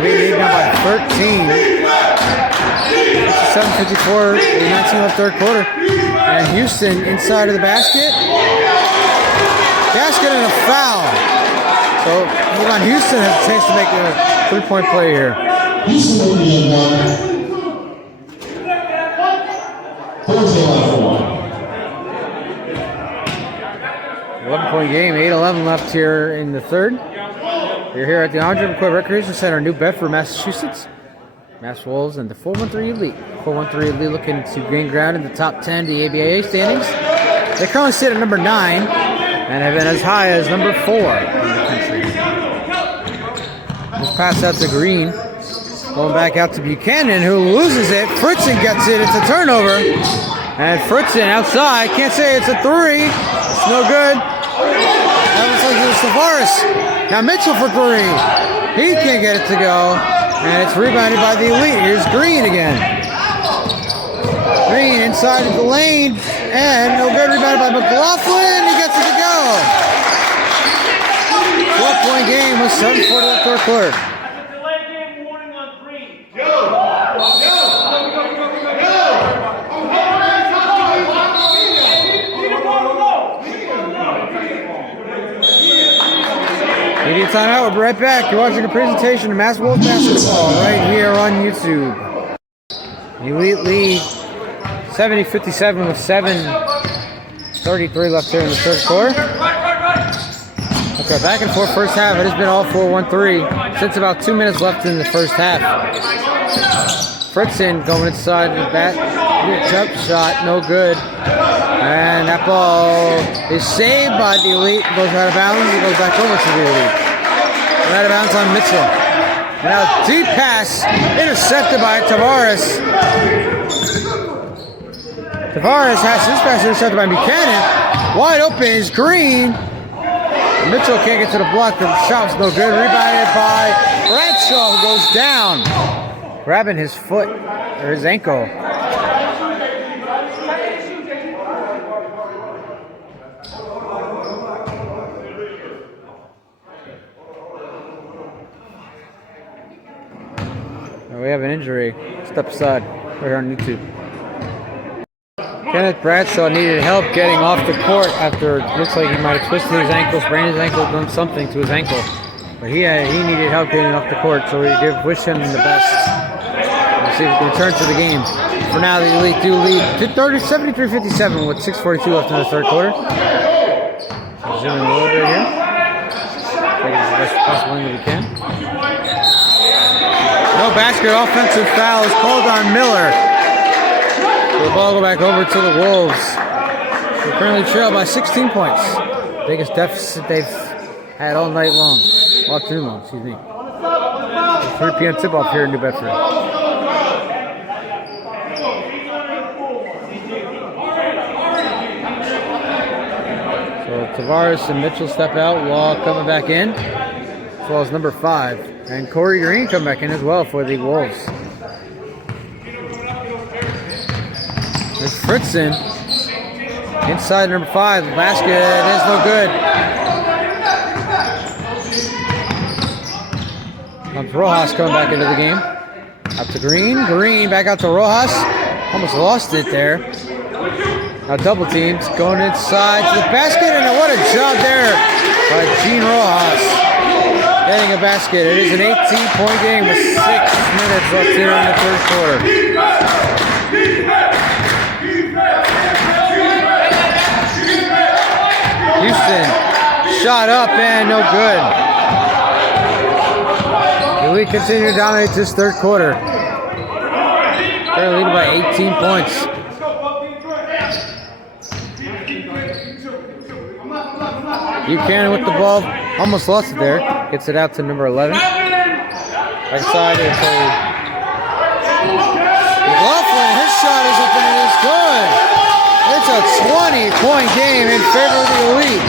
Elite lead now by 13. 7:54, 19 left third quarter. And Houston inside of the basket. Basket and a foul. So Savon Houston has a chance to make a 3-point play here. Houston will be in one. 11-point game, 8-11 left here in the third. You're here at the Andre McCoy Recreation Center, New Bedford, Massachusetts. Mass Wolves and the 413 Elite. 413 Elite looking to gain ground in the top 10 of the ABIA standings. They currently sit at number 9 and have been as high as number 4 in the country. Just pass out to Green. Going back out to Buchanan, who loses it. Fritzen gets it. It's a turnover. And Fritzen outside. Can't say it's a three. It's no good. That looks like it's Tavares. Now Mitchell for three. He can't get it to go. And it's rebounded by the Elite. Here's Green again. Green inside of the lane. And no good. Rebounded by McLaughlin. He gets it to go. 4-point game with 7:40 left third quarter. Media timeout. We'll be right back. You're watching a presentation of Mass Wolves basketball right here on YouTube. Elite lead 70-57 with 7:33 left here in the third quarter. Okay, back and forth first half. It has been all 4-1-3 since about 2 minutes left in the first half. Fritzen going inside the bat. Jump shot, no good. And that ball is saved by the Elite. Goes out of bounds. It goes back over to the Elite. And out of bounds on Mitchell. And now deep pass intercepted by Tavares. Tavares has his pass intercepted by Buchanan. Wide open is Green. Mitchell can't get to the block. The shot's no good. Rebounded by Bradshaw, who goes down, grabbing his foot or his ankle. We have an injury. Step aside. Right here on YouTube. Kenneth Bradshaw needed help getting off the court after it looks like he might have twisted his ankle, sprained his ankle, done something to his ankle. But he needed help getting off the court, so we wish him the best. We'll see if we can return to the game. For now, the Elite do lead 73-57 with 6:42 left in the third quarter. Zoom in a little bit here. Take it as the best possible angle we can. No basket, offensive foul is called on Miller. The ball go back over to the Wolves. They currently trail by 16 points. Biggest deficit they've had all night long. All afternoon long, excuse me. 3 p.m. tip-off here in New Bedford. So Tavares and Mitchell step out. Law coming back in, as well as number 5. And Corey Green come back in as well for the Wolves. There's Fritzen. Inside number 5. The basket is no good. Comes Rojas coming back into the game. Out to Green. Green back out to Rojas. Almost lost it there. Now double teams going inside to the basket, and what a job there by Gene Rojas. Getting a basket. It is an 18-point game with 6 minutes left here in the third quarter. Houston shot up and no good. The Elite continue to dominate this third quarter. They're leading by 18 points. Buchanan with the ball, almost lost it there. Gets it out to number 11. Right side, it's McLaughlin. His shot is up and it is good. It's a 20-point game in favor of the Elite.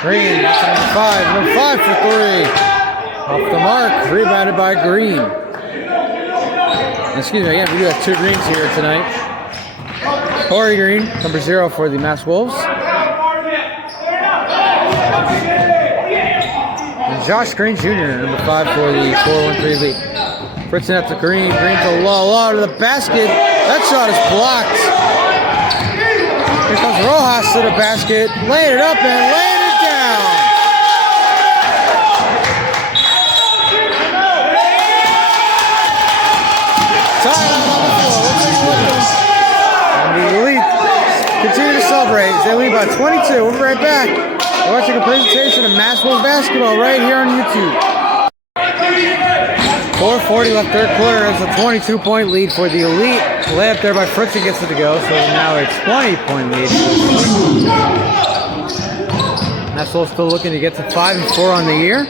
Green, that's number 5. Number 5 for 3. Off the mark, rebounded by Green. Excuse me, yeah, we do have 2 Greens here tonight. Corey Green, number 0 for the Mass Wolves. And Josh Green Jr., number 5 for the 413 Elite. Fritzen up to Green. Green to Law to the basket. That shot is blocked. Here comes Rojas to the basket. Laid it up and laid it down. Time on the floor. And the Elite continue to celebrate as they lead by 22. We'll be right back. We're watching a presentation of Mass Wolves basketball right here on YouTube. 4:40 left third quarter. It's a 22-point lead for the Elite. Layup there by Fritzen gets it to go, so now it's 20-point lead. Mass Wolves still looking to get to 5-4 on the year.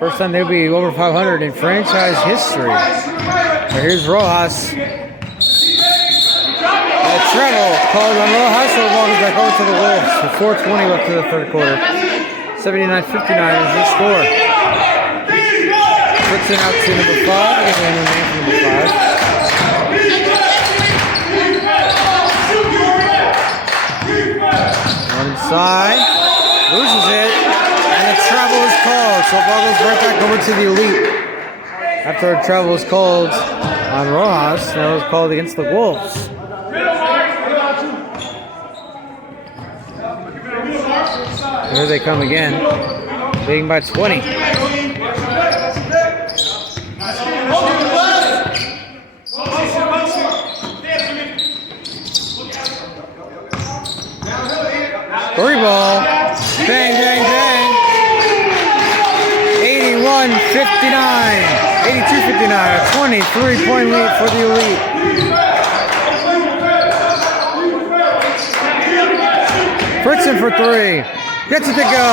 First time they'll be over 500 in franchise history. So here's Rojas. A treble called on Rojas, so the ball goes back over to the Wolves. With 4:20 left in the third quarter. 79-59 is the score. Fritzen out to number 5. Again, the name for number 5. One inside. Loses it. And the travel is called. So the ball goes right back over to the Elite. After a travel was called on Rojas, now it was called against the Wolves. Here they come again. Leading by 20. Three ball. Bang, bang, bang. 81-59. 82-59. A 23-point lead for the Elite. Fritzen for 3. Gets it to go.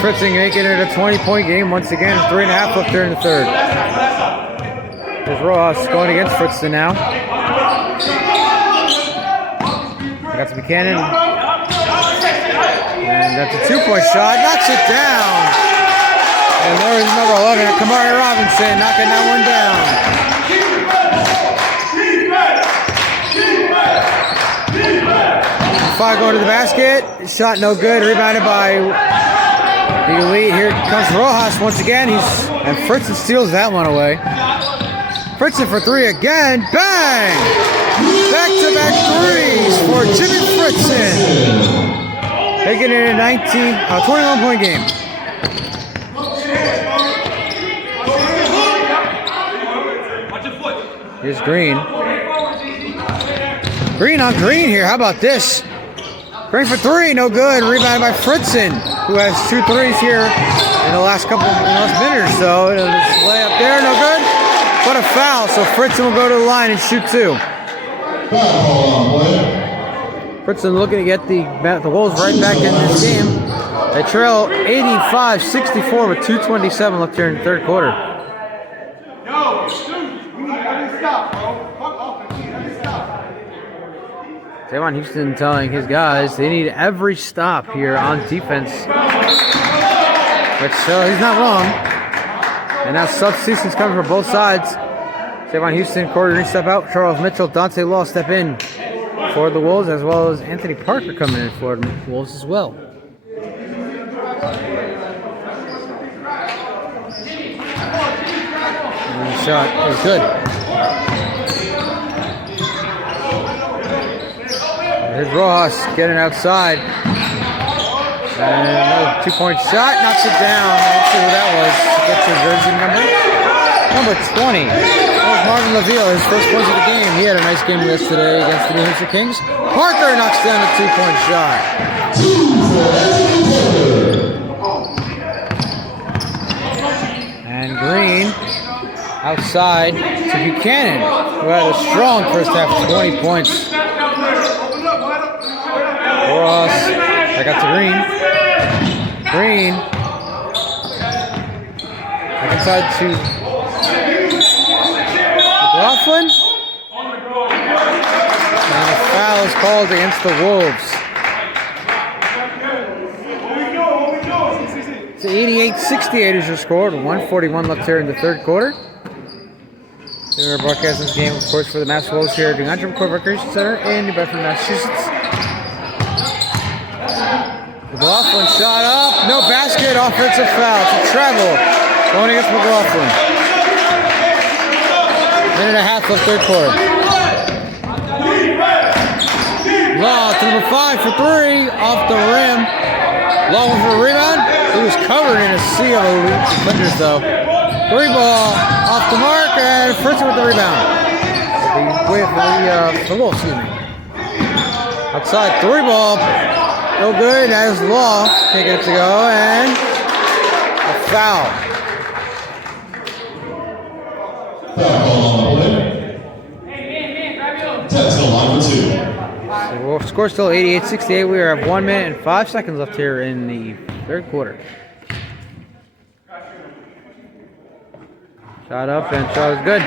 Fritzen making it a 20-point game once again. 3.5 left there in the third. There's Rojas going against Fritzen now. Got to Buchanan. And that's a 2-point shot. Knocks it down. And there's number 11, Kamari Robinson, knocking that one down. 5 going to the basket. Shot no good. Rebounded by The elite, here comes Rojas once again. And Fritzen steals that one away. Fritzen for three again. Bang! Back-to-back threes for Jimmy Fritzen. Making it a 21-point game. Here's Green. Green on Green here. How about this? Green for three, no good. Rebounded by Fritzen, who has 2 threes here in the last minute or so. It'll just lay up there, no good. But a foul, so Fritzen will go to the line and shoot 2. Fritzen looking to get the Wolves right back in this game. They trail 85-64 with 2:27 left here in the third quarter. Tavon Houston telling his guys they need every stop here on defense. Which he's not wrong. And now substitutions coming from both sides. Tavon Houston, Corey Green step out. Charles Mitchell, Dante Law step in for the Wolves, as well as Anthony Parker coming in for the Wolves as well. And the shot is good. Here's Rojas getting outside. And another 2-point shot, knocks it down. Let's see who that was. Gets his jersey number 20. That was Marvin LaVille, his first points of the game. He had a nice game yesterday against the New Hampshire Kings. Parker knocks down a 2-point shot. And Green outside to Buchanan, who had a strong first half, 20 points. Ross, I got to Green. Green. Back inside to McLaughlin. And a foul is called against the Wolves. It's 88-68 is your score. 1:41 left here in the third quarter. We're broadcasting this game, of course, for the Mass Wolves here at the Antrim Court Recreation Center in New Bedford, Massachusetts. McLaughlin shot up, no basket, offensive foul. It's a travel going against McLaughlin. Minute and a half left third quarter. Law to number 5 for 3, off the rim. Law went for a rebound. He was covered in a sea of elite defenders though. 3 ball off the mark, and Fritzen with the rebound. The Wolves, excuse me. Outside, 3 ball. No good, that is Law. Can't get it to go, and a foul. So we'll score still 88-68. We are at 1 minute and 5 seconds left here in the third quarter. Shot up, and shot is good.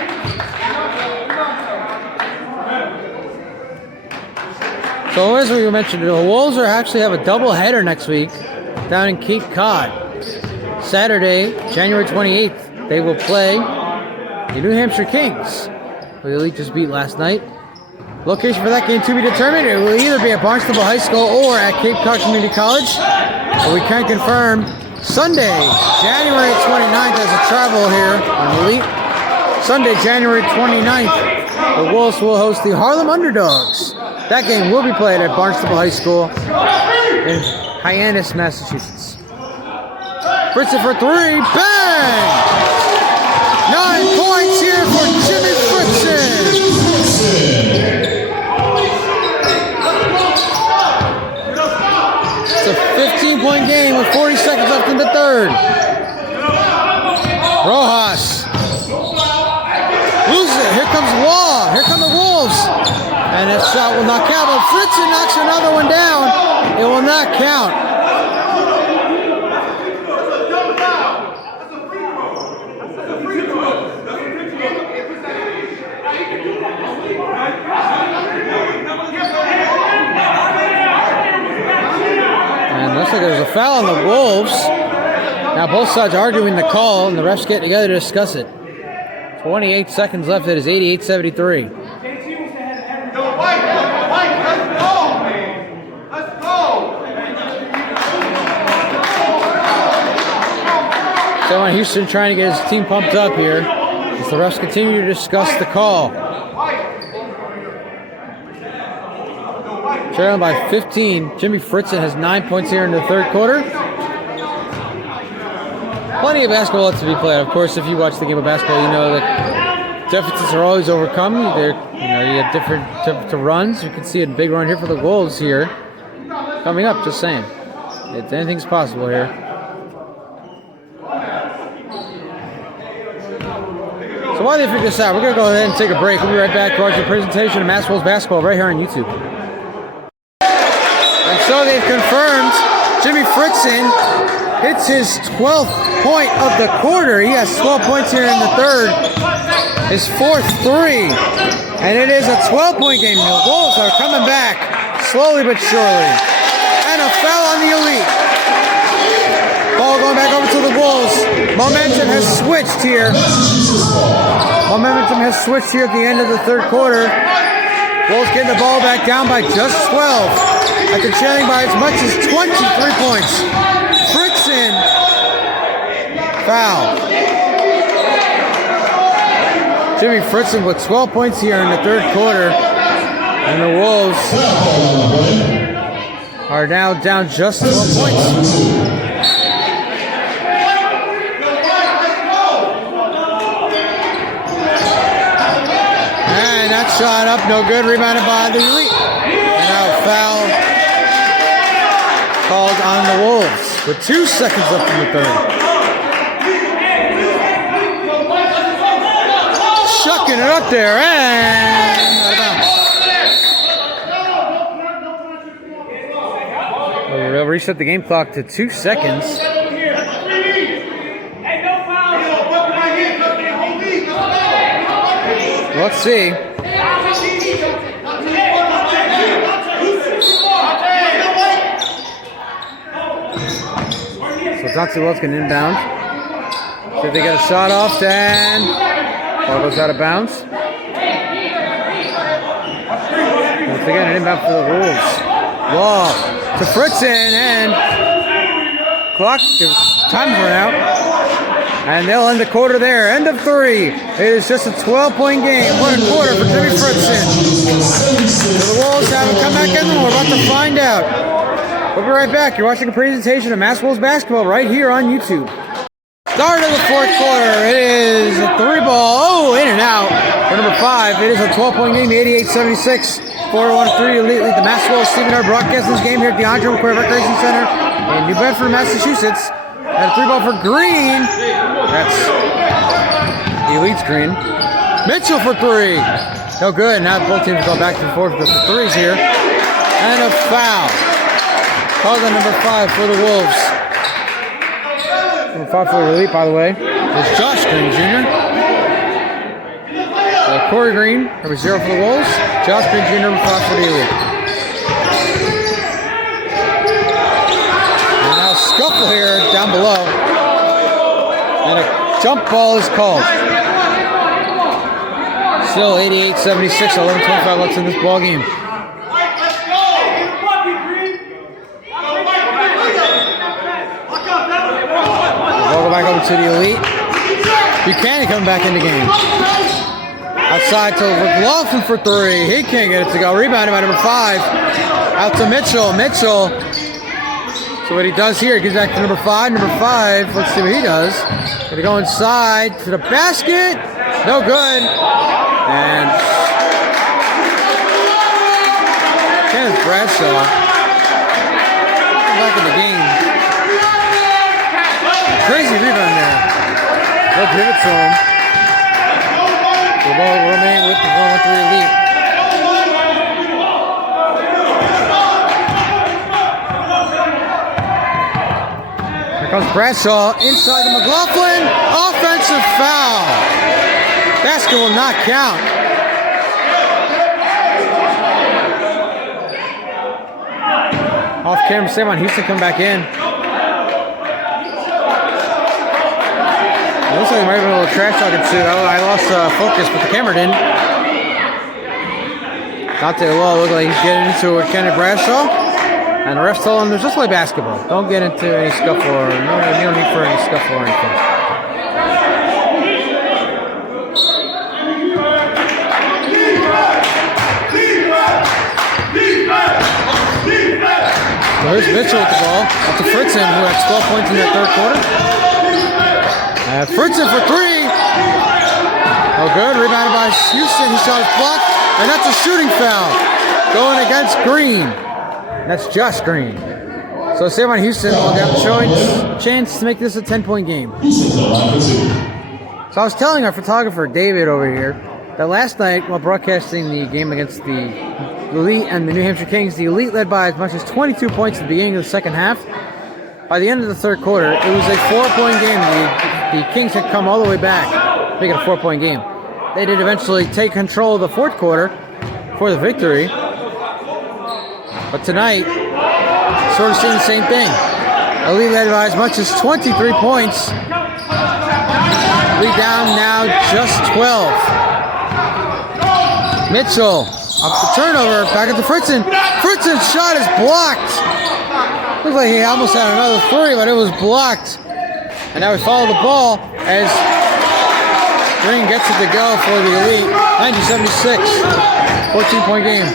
So as we mentioned, the Wolves actually have a doubleheader next week down in Cape Cod. Saturday, January 28th, they will play the New Hampshire Kings, who the Elite just beat last night. Location for that game to be determined. It will either be at Barnstable High School or at Cape Cod Community College. But we can confirm Sunday, January 29th as a travel here on Elite. Sunday, January 29th, the Wolves will host the Harlem Underdogs. That game will be played at Barnstable High School in Hyannis, Massachusetts. Fritzen for 3, bang! 9 points here for Jimmy Fritzen. It's a 15-point game with 40 seconds left in the third. Rojas loses it. Here comes Law. Here come the Wolves. And that shot will not count, but Fritzen knocks another one down. It will not count. And looks like there's a foul on the Wolves. Now both sides arguing the call, and the refs get together to discuss it. 28 seconds left. It is 88-73. Someone Houston trying to get his team pumped up here as the refs continue to discuss the call. Trailing by 15. Jimmy Fritzen has 9 points here in the third quarter. Plenty of basketball left to be played. Of course, if you watch the game of basketball, you know that deficits are always overcome. You have different runs. You can see a big run here for the Wolves here. Coming up, just saying. Anything's possible here. So while they figure this out, we're going to go ahead and take a break. We'll be right back to watch the presentation of Mass Wolves basketball right here on YouTube. And so they've confirmed Jimmy Fritzen hits his 12th point of the quarter. He has 12 points here in the third. His fourth three. And it is a 12-point game. The Wolves are coming back slowly but surely. And a foul on the Elite. Ball going back over to the Wolves. Momentum has switched here. Momentum has switched here at the end of the third quarter. Wolves getting the ball back down by just 12. After trailing by as much as 23 points. Fritzen. Foul. Jimmy Fritzen with 12 points here in the third quarter. And the Wolves are now down just 12 points. And that shot up, no good. Rebounded by the Elite. And now foul called on the Wolves with 2 seconds left in the third. Shucking it up there, and out of bounds. They'll reset the game clock to 2 seconds. Let's see. So Dante Wells can inbound. See if they get a shot off, and ball goes out of bounds. Once again, an inbound for the Wolves. Wall to Fritzen, and clock, time's run out. And they'll end the quarter there. End of three. It is just a 12-point game. What a quarter for Jimmy Fritzen. So the Wolves haven't come back in. We're about to find out. We'll be right back. You're watching a presentation of Mass Wolves basketball right here on YouTube. Start of the fourth quarter. It is a 3-ball. Oh, in and out for number 5. It is a 12-point game, 88-76. 4-1-3 Elite lead the Mass Wolves. Stephen R. broadcasting this game here at the Andre McQuarrie Recreation Center in New Bedford, Massachusetts. And a 3-ball for Green. That's the Elite's Green. Mitchell for 3. No good. Now both teams go back and forth with the threes here. And a foul. Called on number 5 for the Wolves. Number 5 for the Elite, by the way, is Josh Green Jr. Corey Green, number 0 for the Wolves. Josh Green Jr., number 5 for the Elite. And now scuffle here down below. And a jump ball is called. Still 88-76, 11:25 left in this ball game. Ball go back over to the Elite. Buchanan coming back in the game. Outside to McLaughlin for 3. He can't get it to go. Rebounded by number 5. Out to Mitchell. Mitchell. So what he does here, he gives back to number 5. Number 5, let's see what he does. Gonna go inside to the basket. No good. And Kenneth Bradshaw back in the game. Crazy rebound there. No pivot to him. The ball will remain with the 4-1-3 Elite. Here comes Bradshaw inside to McLaughlin. Offensive foul. Basket will not count. Off camera, Savon Houston come back in. It looks like there might have been a little trash talking too. I lost focus, but the camera didn't. Dante Wall looked like he's getting into it with Kenneth Bradshaw. And the refs told him, there's just like basketball. Don't get into any scuffle or you don't need for any scuffle or anything. here's Mitchell with the ball. Up to Fritzen, who had 12 points in the third quarter. Fritzen for three. Oh, good. Rebounded by Houston. He shot his block. And that's a shooting foul. Going against Green. That's Josh Green. So save on Houston will have a chance to make this a 10-point game. So I was telling our photographer, David, over here, that last night while broadcasting the game against the Elite and the New Hampshire Kings, the Elite led by as much as 22 points at the beginning of the second half. By the end of the third quarter, it was a 4-point game. The Kings had come all the way back, making it a 4-point game. They did eventually take control of the fourth quarter for the victory. But tonight, sort of seeing the same thing. Elite led by as much as 23 points. Elite down now just 12. Mitchell up the turnover, back into Fritzen. Fritzen's shot is blocked. Looks like he almost had another three, but it was blocked. And now we follow the ball as Green gets it to go for the Elite. 90-76, 14-point game.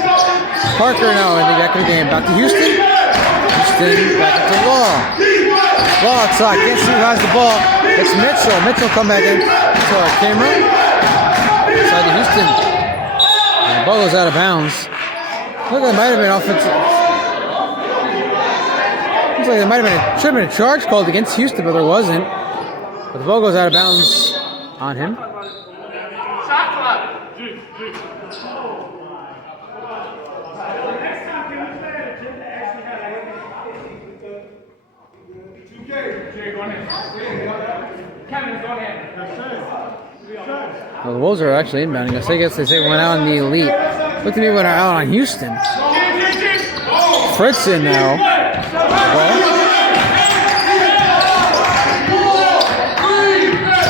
Parker now in the back of the game. Back to Houston. Houston back into Law. Law outside. Can't see who has the ball. It's Mitchell. Mitchell come back in to our camera. Inside to Houston. And the ball goes out of bounds. Looks like it might have been offensive. Looks like there might have been should have been a charge called against Houston, but there wasn't. But the ball goes out of bounds on him. Well, the Wolves are actually inbounding us. I guess they say went out on the Elite. Look at me when I'm out on Houston. Fritzen now.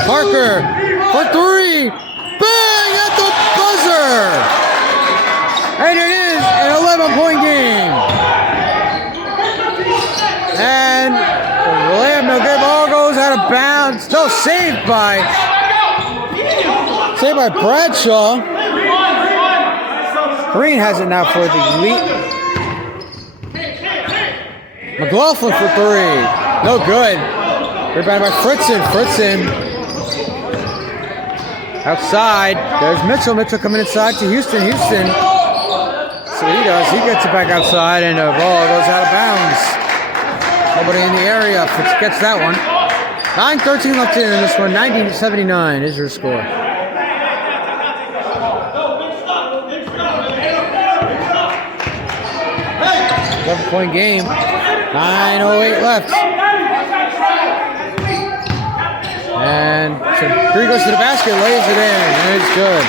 Parker for three. Bang at the buzzer. And it is an 11-point game. And the layup, no good. Ball goes out of bounds. No, saved by Bradshaw. Green has it now for the Elite. McLaughlin for three. No good. Rebounded by Fritzen. Outside. There's Mitchell. Mitchell coming inside to Houston. Houston. So he does. He gets it back outside and the ball goes out of bounds. Nobody in the area. Fritz gets that one. 9:13 left in this one. 90-79 is your score. 11-point game. 9:08 left. And so Green goes to the basket, lays it in, and it's good.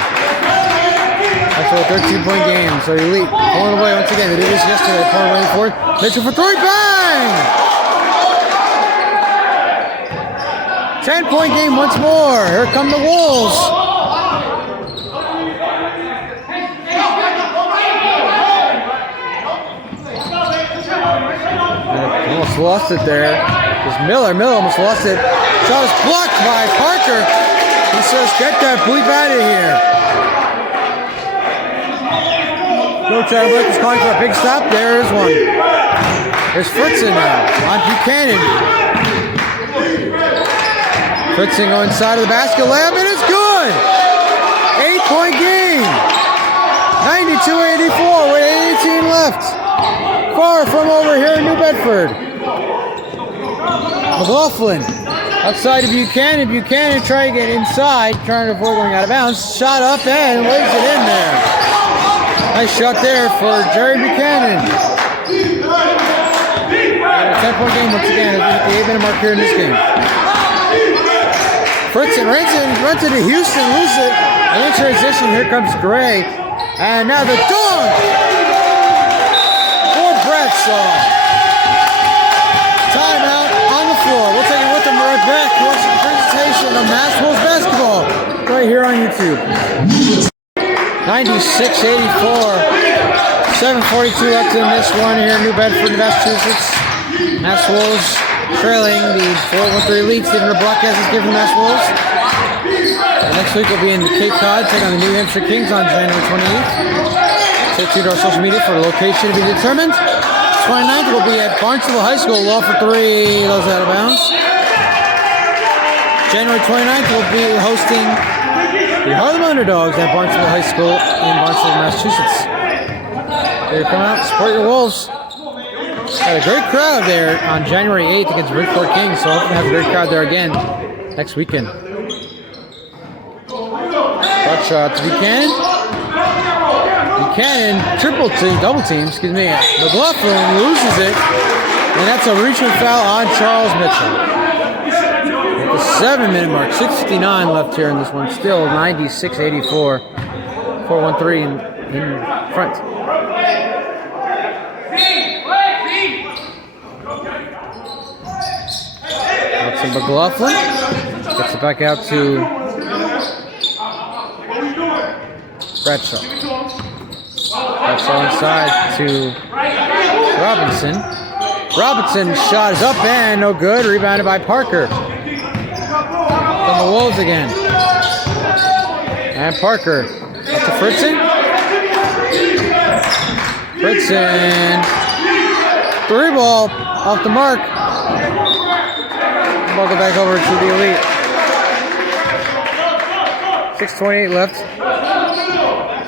That's a 13-point game. So Elite pulling away once again. They did this yesterday, pulling away for it. Mitchell for three, bang! 10-point game once more. Here come the Wolves. Almost lost it there. There's Miller. Miller almost lost it. Shot is blocked by Parker. He says, get that bleep out of here. Coach Adler is calling for a big stop. There is one. There's Fritzen now on Buchanan. Fritzen going inside of the basket. Layup, and it's good. 8-point game. 92-84 with 18 left. Far from over here in New Bedford. McLaughlin outside of Buchanan. Buchanan trying to get inside, trying to avoid going out of bounds. Shot up and lays it in there. Nice shot there for Jerry Buchanan. And a 10-point game once again as we hit the 8-minute mark here in this game. Fritzen runs it to Houston, loses it. And in transition, here comes Gray. And now the dunk for Bradshaw. Timeout on the floor. We'll take it with them right back. Watch the presentation of Mass Wolves basketball right here on YouTube. 96-84. 7:42 left in this one here in New Bedford, Massachusetts. Mass Wolves trailing the 4-1-3 lead. Stephen the broadcast is given Mass Wolves. Next week we'll be in Cape Cod, taking on the New Hampshire Kings on January 28th. Stay tuned to our social media for a location to be determined. 29th will be at Barnstable High School. Law for 3 goes out of bounds. January 29th will be hosting the Harlem Underdogs at Barnstable High School in Barnstable, Massachusetts. Here, come out, support your Wolves. Had a great crowd there on January 8th against Bridgeport Kings, so hopefully have a great crowd there again next weekend. Buck shot to Buchanan. Buchanan double team, McLaughlin loses it, and that's a reaching foul on Charles Mitchell. At the 7-minute mark, 6:59 left here in this one. Still 96-84. 4-1-3 in front. Out to McLaughlin. Gets it back out to Bradshaw. Bradshaw inside to Robinson. Robinson's shot is up and no good. Rebounded by Parker. From the Wolves again. And Parker. Up to Fritzen. Fritzen. 3 ball off the mark. Ball go back over to the Elite. 6:28 left.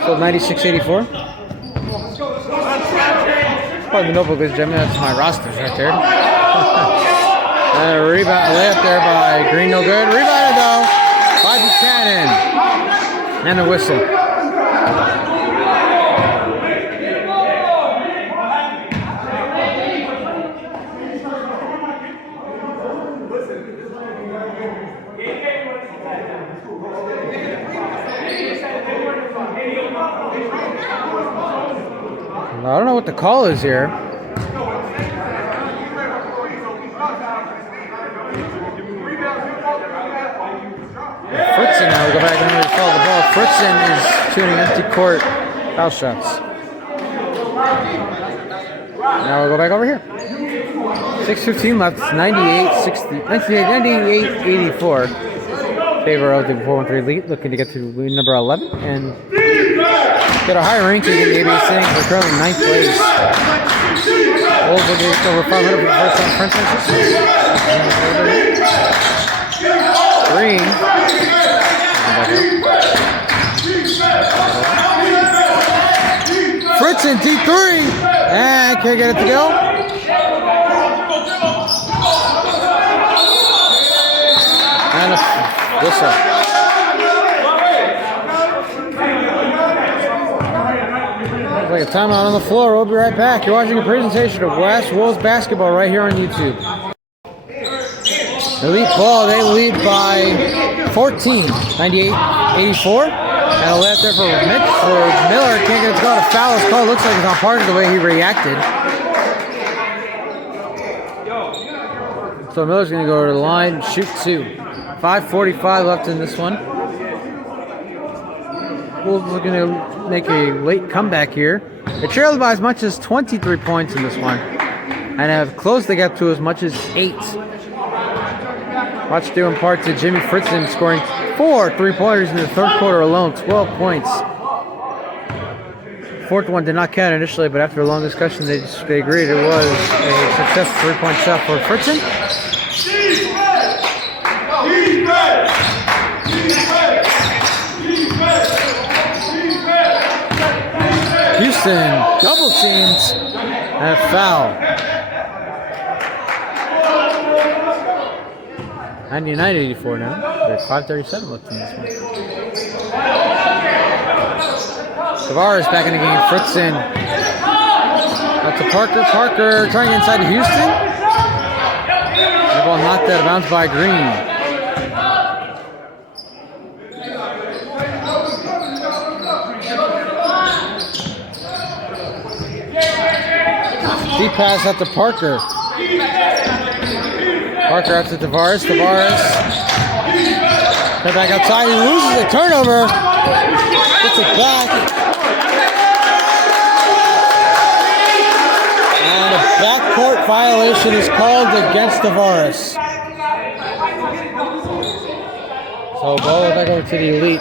So 96-84. Part of the notebook is Jimmy. That's my rosters right there. And a rebound, layup there by Green, no good. Rebounded though by Buchanan. And the whistle. I don't know what the call is here. Fritzen now, we go back and recall the ball. Fritzen is shooting empty court foul shots. Now we'll go back over here. 6:15 left, 98-84. Favor of the 4-1-3 lead, looking to get to lead number 11 and get a higher ranking in the ABA standings. We're currently 9th place. Wolves will get over 500 for the first time French matches. Green. Fritzen, D3. And can't get it to go. And a whistle. Like a timeout on the floor. We'll be right back. You're watching a presentation of West Wolves basketball right here on YouTube. Elite ball, they lead by 14, 98-84. And a left there for Mitch, for Miller. Can't get it to go. A foul is called. Looks like it's on Parker the way he reacted. So Miller's going to go to the line, shoot 2. 5:45 left in this one. Wolves are going to make a late comeback here. They trailed by as much as 23 points in this one, and have closed the gap to as much as 8. Much due in part to Jimmy Fritzen scoring 4 3-pointers in the third quarter alone, 12 points. Fourth one did not count initially, but after a long discussion, they agreed it was a successful 3-point shot for Fritzen. Houston double teams and a foul. 99-84 now. There's 5:37 left in this one. Tavares back in the game. Fritzen. Out to Parker. Parker trying inside to Houston. The ball knocked out of bounds by Green. Deep pass out to Parker. Parker out to Tavares. Tavares. Cut back outside. He loses a turnover. Gets it back. And a backcourt violation is called against Tavares. So ball back over to the Elite.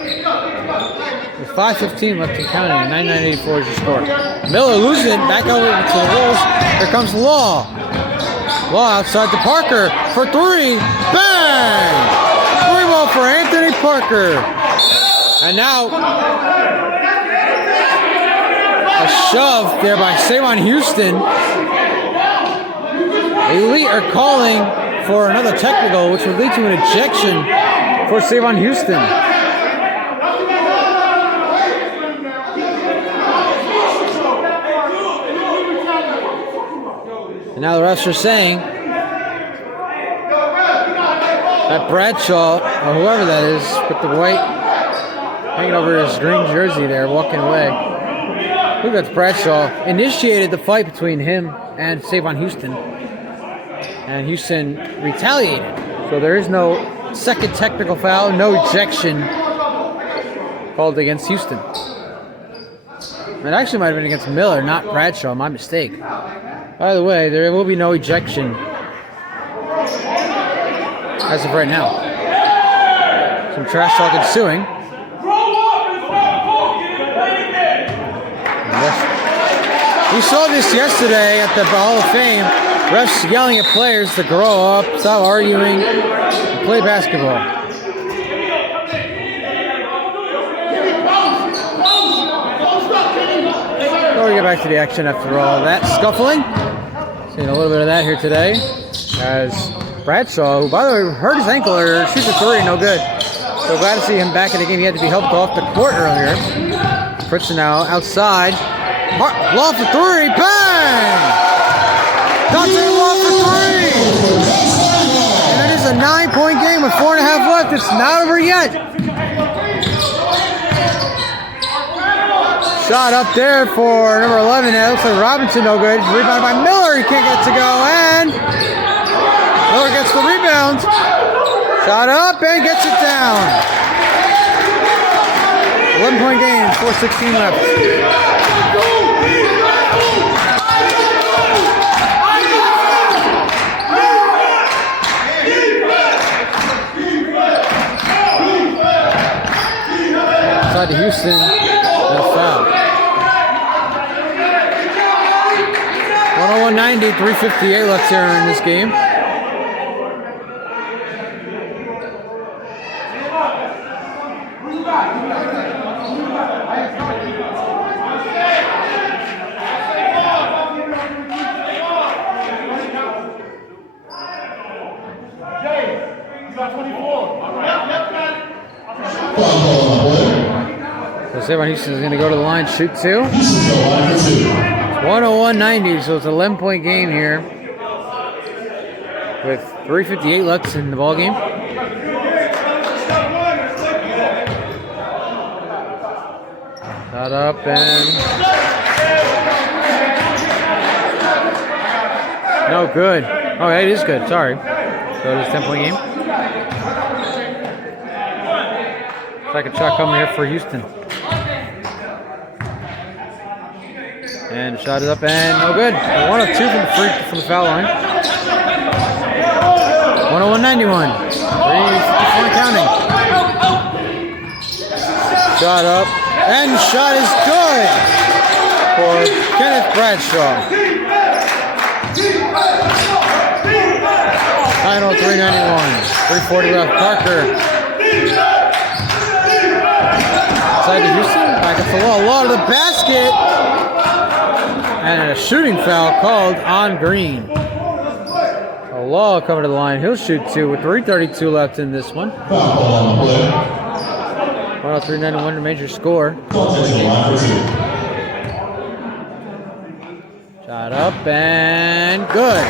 With 5:15 left and counting. 99-84 is your score. Miller loses it. Back over to the Wolves. Here comes Law. Law outside to Parker for three. Bang! Three ball for Anthony Parker. And now a shove there by Savon Houston. Elite are calling for another technical, which would lead to an ejection for Savon Houston. And now the refs are saying that Bradshaw, or whoever that is, with the white hanging over his green jersey there, walking away. I think that's Bradshaw. Initiated the fight between him and Savon Houston. And Houston retaliated. So there is no second technical foul, no ejection called against Houston. It actually might have been against Miller, not Bradshaw, my mistake. By the way, there will be no ejection as of right now. Some trash talk ensuing. We saw this yesterday at the Hall of Fame. Refs yelling at players to grow up, stop arguing, and play basketball. So we get back to the action after all that scuffling. Seeing a little bit of that here today. As Bradshaw, who by the way hurt his ankle or shoots a three, no good. So glad to see him back in the game. He had to be helped off the court earlier. Fritz now outside. Law for three, bang! Dante Law for three! And it is a 9-point game with 4.5 left. It's not over yet. Shot up there for number 11. That looks like Robinson, no good. Rebounded by Miller. He can't get to go. And Miller gets the rebound. Shot up and gets it down. 11-point game, 4:16 left. To Houston, and a foul. 101-90, 3:58 left here in this game. Savon Houston is going to go to the line, shoot two. 101-90, so it's an 11-point game here with 3:58 left in the ball game. Shot up and no good. Oh, it is good. Sorry. So it is a 10-point game. Second shot coming here for Houston. And the shot is up and no good. 1 of 2 from the foul line. 101-91. 3:54 counting. Shot up and the shot is good for Kenneth Bradshaw. Final 3:91. 3:40 left. Parker. Inside to Houston. Back up the wall. Law to the basket. And a shooting foul called on Green. A Law coming to the line. He'll shoot two with 3:32 left in this one. 103-91 to major score. Shot up and good.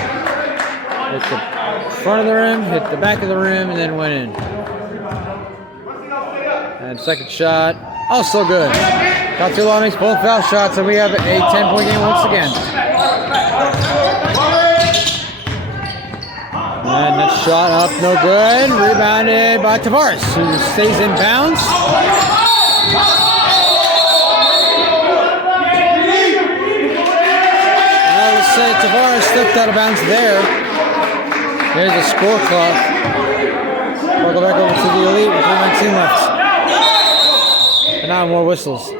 Hit the front of the rim, hit the back of the rim, and then went in. And second shot, also good. Tatsula makes both foul shots, and we have a 10-point game once again. And that shot up, no good. Rebounded by Tavares, who stays in bounds. I would say Tavares stepped out of bounds there. There's the score clock. We'll go back over to the Elite with 3:19 left. And now more whistles.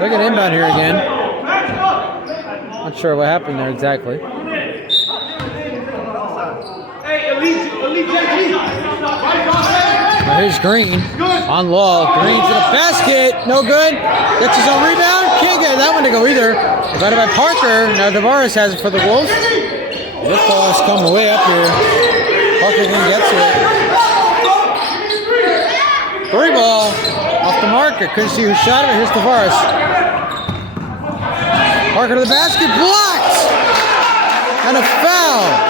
Look at inbound here again. Not sure what happened there exactly. Now here's Green on Law. Green to the basket. No good. Gets his own rebound. Can't get that one to go either. Divided by Parker. Now Tavares has it for the Wolves. This ball is coming way up here. Parker can get to it. 3 ball off the marker. Couldn't see who shot it. Here's Tavares. Parker to the basket. Blocked! And a foul.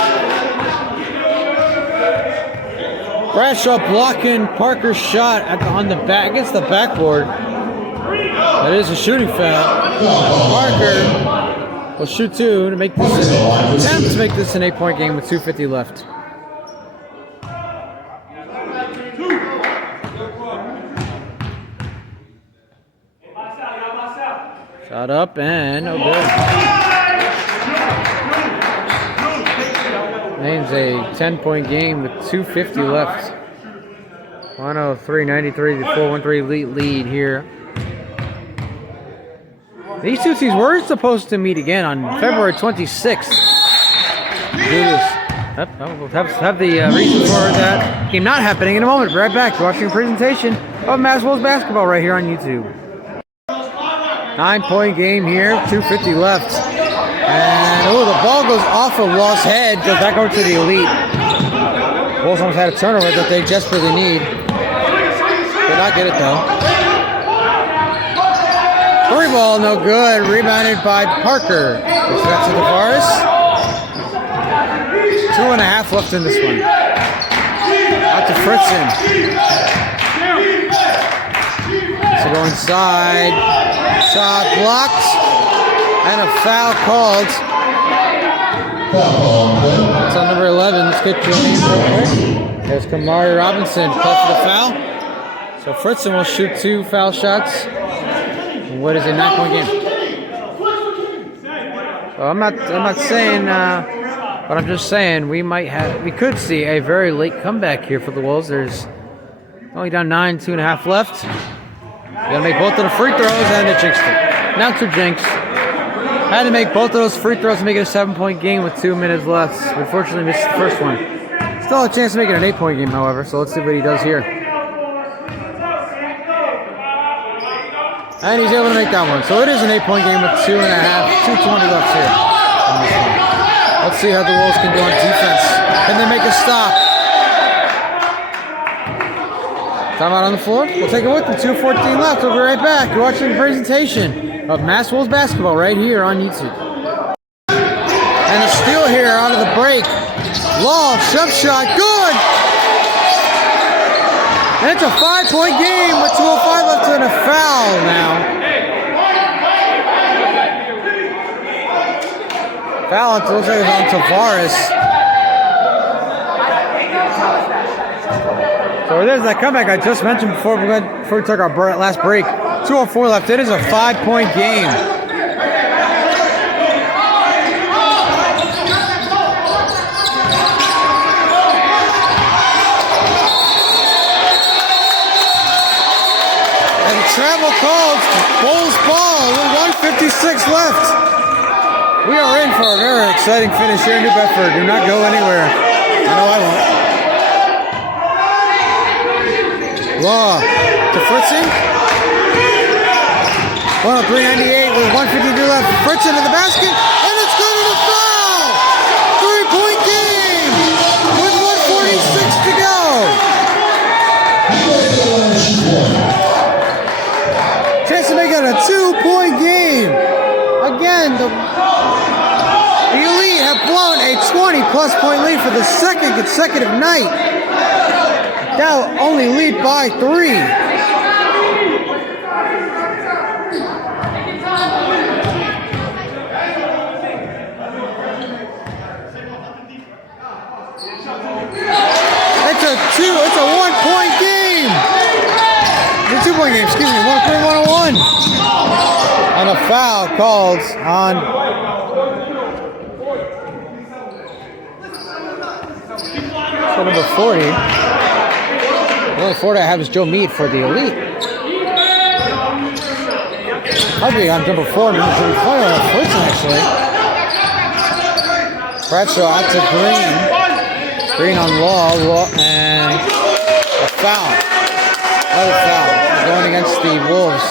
Bradshaw blocking Parker's shot on the back against the backboard. That is a shooting foul. Parker will shoot 2 to make this attempt to make this an 8-point game with 2:50 left. Shot up and no good. Name's a 10-point game with 2:50 left. 103-93, the 4-1-3 lead here. These two teams were supposed to meet again on February 26th. We'll have the reason for that game not happening in a moment. Right back to watching a presentation of Mass Wolves basketball right here on YouTube. 9-point game here, 2:50 left. And the ball goes off of Law's head, goes back over to the Elite. Wolves almost had a turnover that they desperately need. Did not get it though. 3 ball, no good. Rebounded by Parker. That's to Tavares. 2.5 left in this one. Out to Fritzen. So go inside. Shot blocked. And a foul called. It's on number 11. Let's get your name real quick. There's Kamari Robinson. Called for the foul. So Fritzen will shoot 2 foul shots. What is a 9-point game? So I'm not saying, but I'm just saying we could see a very late comeback here for the Wolves. There's only down 9, 2.5 left. You gotta make both of the free throws and it jinxed it. Now to jinx. Had to make both of those free throws to make it a 7-point game with 2 minutes left. Unfortunately missed the first one. Still a chance to make it an 8-point game, however. So let's see what he does here. And he's able to make that one. So it is an 8-point game with 2.5, 2:20 left here. Let's see how the Wolves can do on defense. Can they make a stop? Timeout on the floor. We'll take it with them. 2:14 left. We'll be right back. You're watching the presentation of Mass Wolves basketball right here on YouTube. And a steal here out of the break. Law, jump shot, good! And it's a 5-point game with 2:05 left and a foul now. Foul, it looks like it's on Tavares. So there's that comeback I just mentioned before we took our last break. 2:04 left. It is a 5-point game. Travel called, Bulls ball with 1:56 left. We are in for a very exciting finish here in New Bedford. Do not go anywhere. I know I won't. Law to Fritzen. 103-98 with 1:52 left. Fritzen to the basket, and it's good to the foul. 3-point game with 1:46 to go. Chance to make it a 2-point game. Again, the Elite have blown a 20-plus point lead for the second consecutive night. Now only lead by 3. It's a 1-point game. It's a 2-point game, excuse me, 101. And a foul called on number 40. The only 40 I have is Joe Mead for the Elite. I'll be on number 4. Number 5 on Fritzen, actually. Bradshaw out to Green. Green on Law, and a foul. Another foul. Going against the Wolves.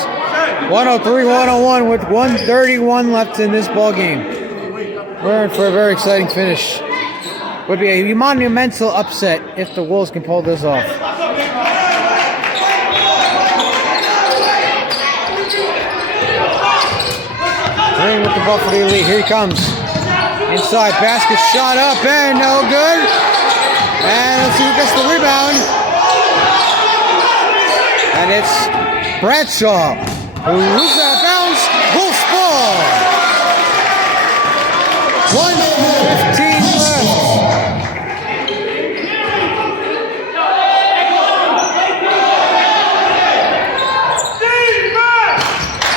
103-101 with 1:31 left in this ball game. We're in for a very exciting finish. Would be a monumental upset if the Wolves can pull this off. Green with the ball for the Elite. Here he comes. Inside, basket shot up and no good. And let's see who gets the rebound. And it's Bradshaw who loses out of bounds. Wolves ball. 1:15 left.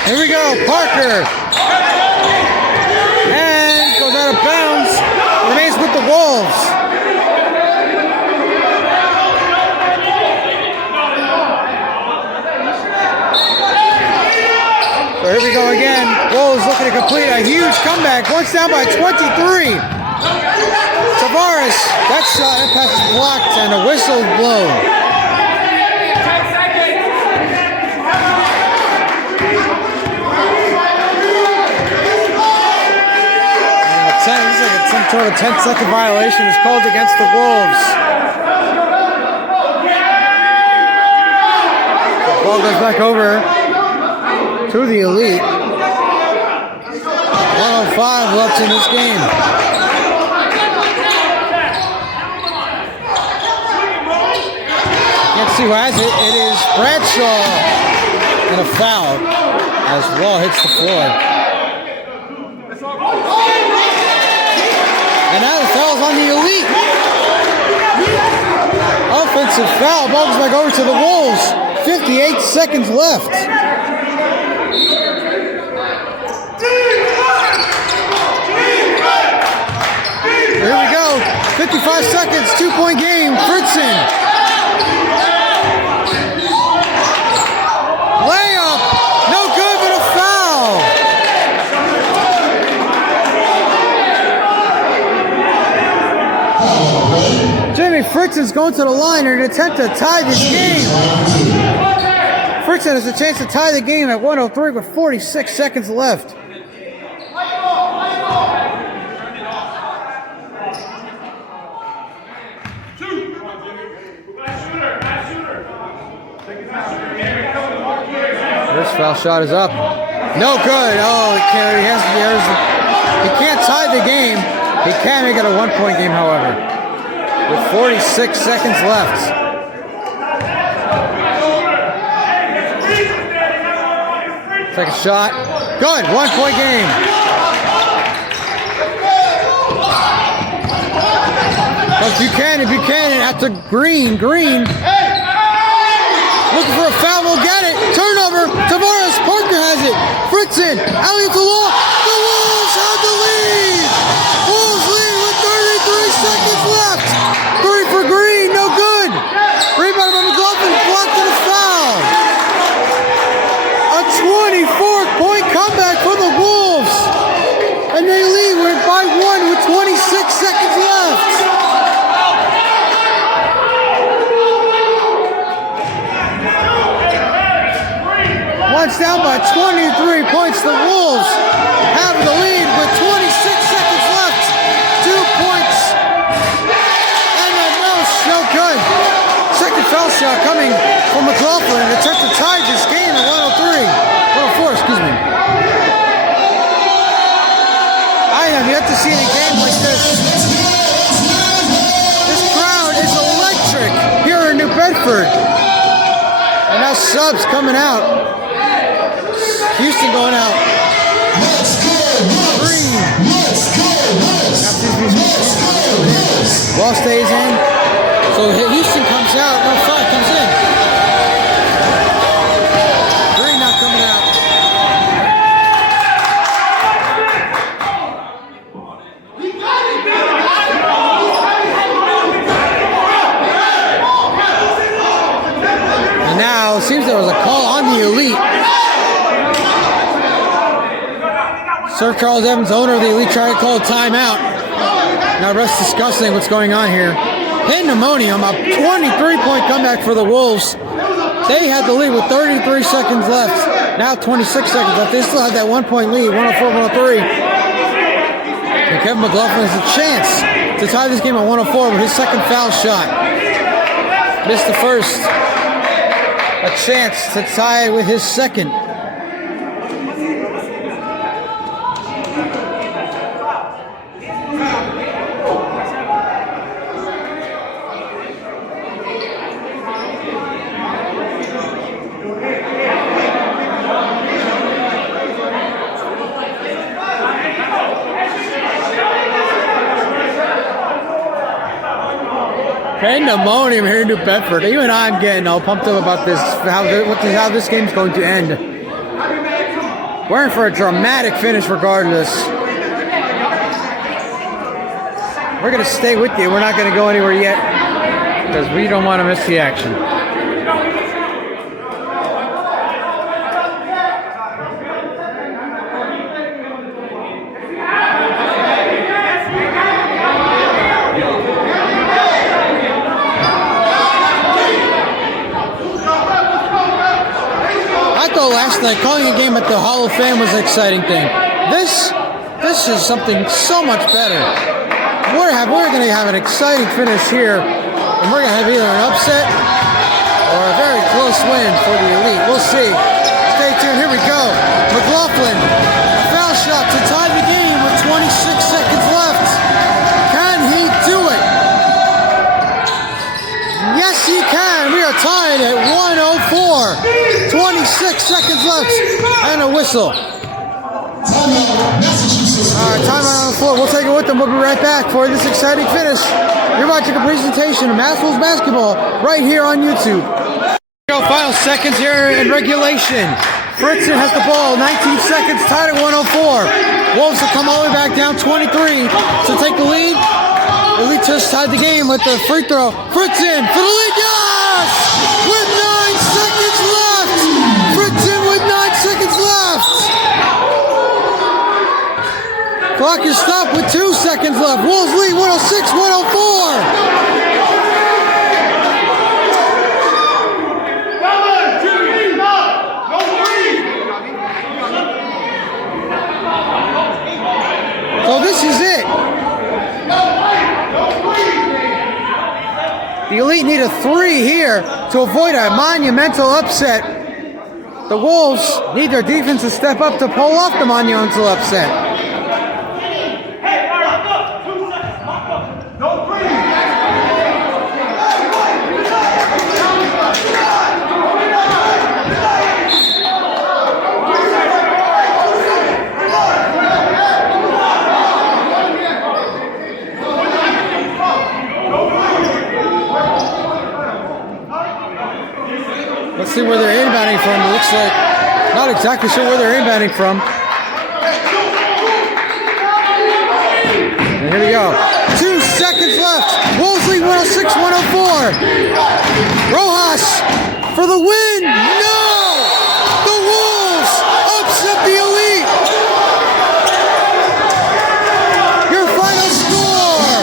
Here we go, Parker. And goes out of bounds. Remains with the Wolves. So here we go again. Wolves looking to complete a huge comeback. Once down by 23. Tavares, that shot, that pass is blocked and a whistle blown. This is like some sort of 10-second violation is called against the Wolves. The ball goes back over to the Elite. 1:05 left in this game. Can't see who has it. It is Bradshaw. And a foul as Law hits the floor. And now the foul's on the Elite. Offensive foul. Ball goes back over to the Wolves. 58 seconds left. Here we go. 55 seconds. 2-point game. Fritzen. Layup. No good, but a foul. Jimmy Fritzen's going to the line in an attempt to tie this game. Fritzen has a chance to tie the game at 1:03 with 46 seconds left. This foul shot is up. No good. Oh, he can't tie the game. He can make it a 1-point game, however. With 46 seconds left. Second shot. Good. 1-point game. But Buchanan after Green. Looking for a foul, will get it. Turnover. Tavares. Parker has it. Fritzen. Alley to Law. The Wolves have the lead. Wolves lead with 33 seconds left. 3 for Green. No good. Rebound by McLaughlin. Blocked and a foul. A 24-point comeback for the Wolves. And they lead by 1 with 26 seconds left. Once down by 23 points, the Wolves have the lead with 26 seconds left. 2 points. And that no good. Second foul shot coming from McLaughlin. An attempt to tie this game at 104, excuse me. I have yet to see a game like this. This crowd is electric here in New Bedford. And now subs coming out. Houston going out. Green. Ball stays in. So Houston comes out. No, 5 comes in. Green not coming out. And now it seems there was a call on the Elite. Sir Charles Evans, owner of the Elite, tried to call a timeout. Now refs discussing what's going on here. Pandemonium, a 23-point comeback for the Wolves. They had the lead with 33 seconds left. Now 26 seconds left. They still have that 1-point lead, 104-103. And Kevin McLaughlin has a chance to tie this game at 104 with his second foul shot. Missed the first. A chance to tie with his second. Pandemonium here in New Bedford. Even I'm getting all pumped up about this, how this game's going to end. We're in for a dramatic finish regardless. We're going to stay with you. We're not going to go anywhere yet because we don't want to miss the action. Last night, calling a game at the Hall of Fame was an exciting thing. This is something so much better. We're going to have an exciting finish here, and we're going to have either an upset or a very close win for the Elite. We'll see. Stay tuned. Here we go. McLaughlin, foul shot to tie the game with 26 seconds left. Can he do it? Yes, he can. We are tied at 104. 26 seconds left, and a whistle. All right, timeout on the floor. We'll take it with them. We'll be right back for this exciting finish. You're watching a presentation of Mass Wolves basketball right here on YouTube. Final seconds here in regulation. Fritzen has the ball. 19 seconds, tied at 104. Wolves have come all the way back down 23 to take the lead. Elite just tied the game with the free throw. Fritzen for the lead. Yes! With 9 seconds left. Fritzen with 9 seconds left. Clock is stopped with 2 seconds left. Wolves lead 106-104. So this is it. The Elite need a 3 here to avoid a monumental upset. The Wolves need their defense to step up to pull off the monumental upset. Let's see where they're inbounding from. It looks like not exactly sure where they're inbounding from. And here we go. 2 seconds left. Wolves lead 106-104. Rojas for the win. No! The Wolves upset the Elite. Your final score: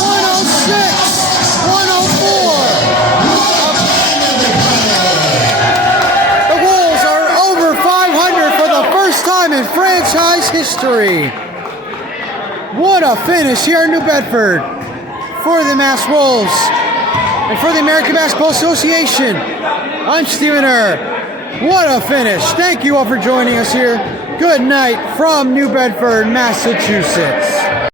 106-104. In franchise history. What a finish here in New Bedford for the Mass Wolves and for the American Basketball Association. I'm Stephen Err. What a finish. Thank you all for joining us here. Good night from New Bedford, Massachusetts.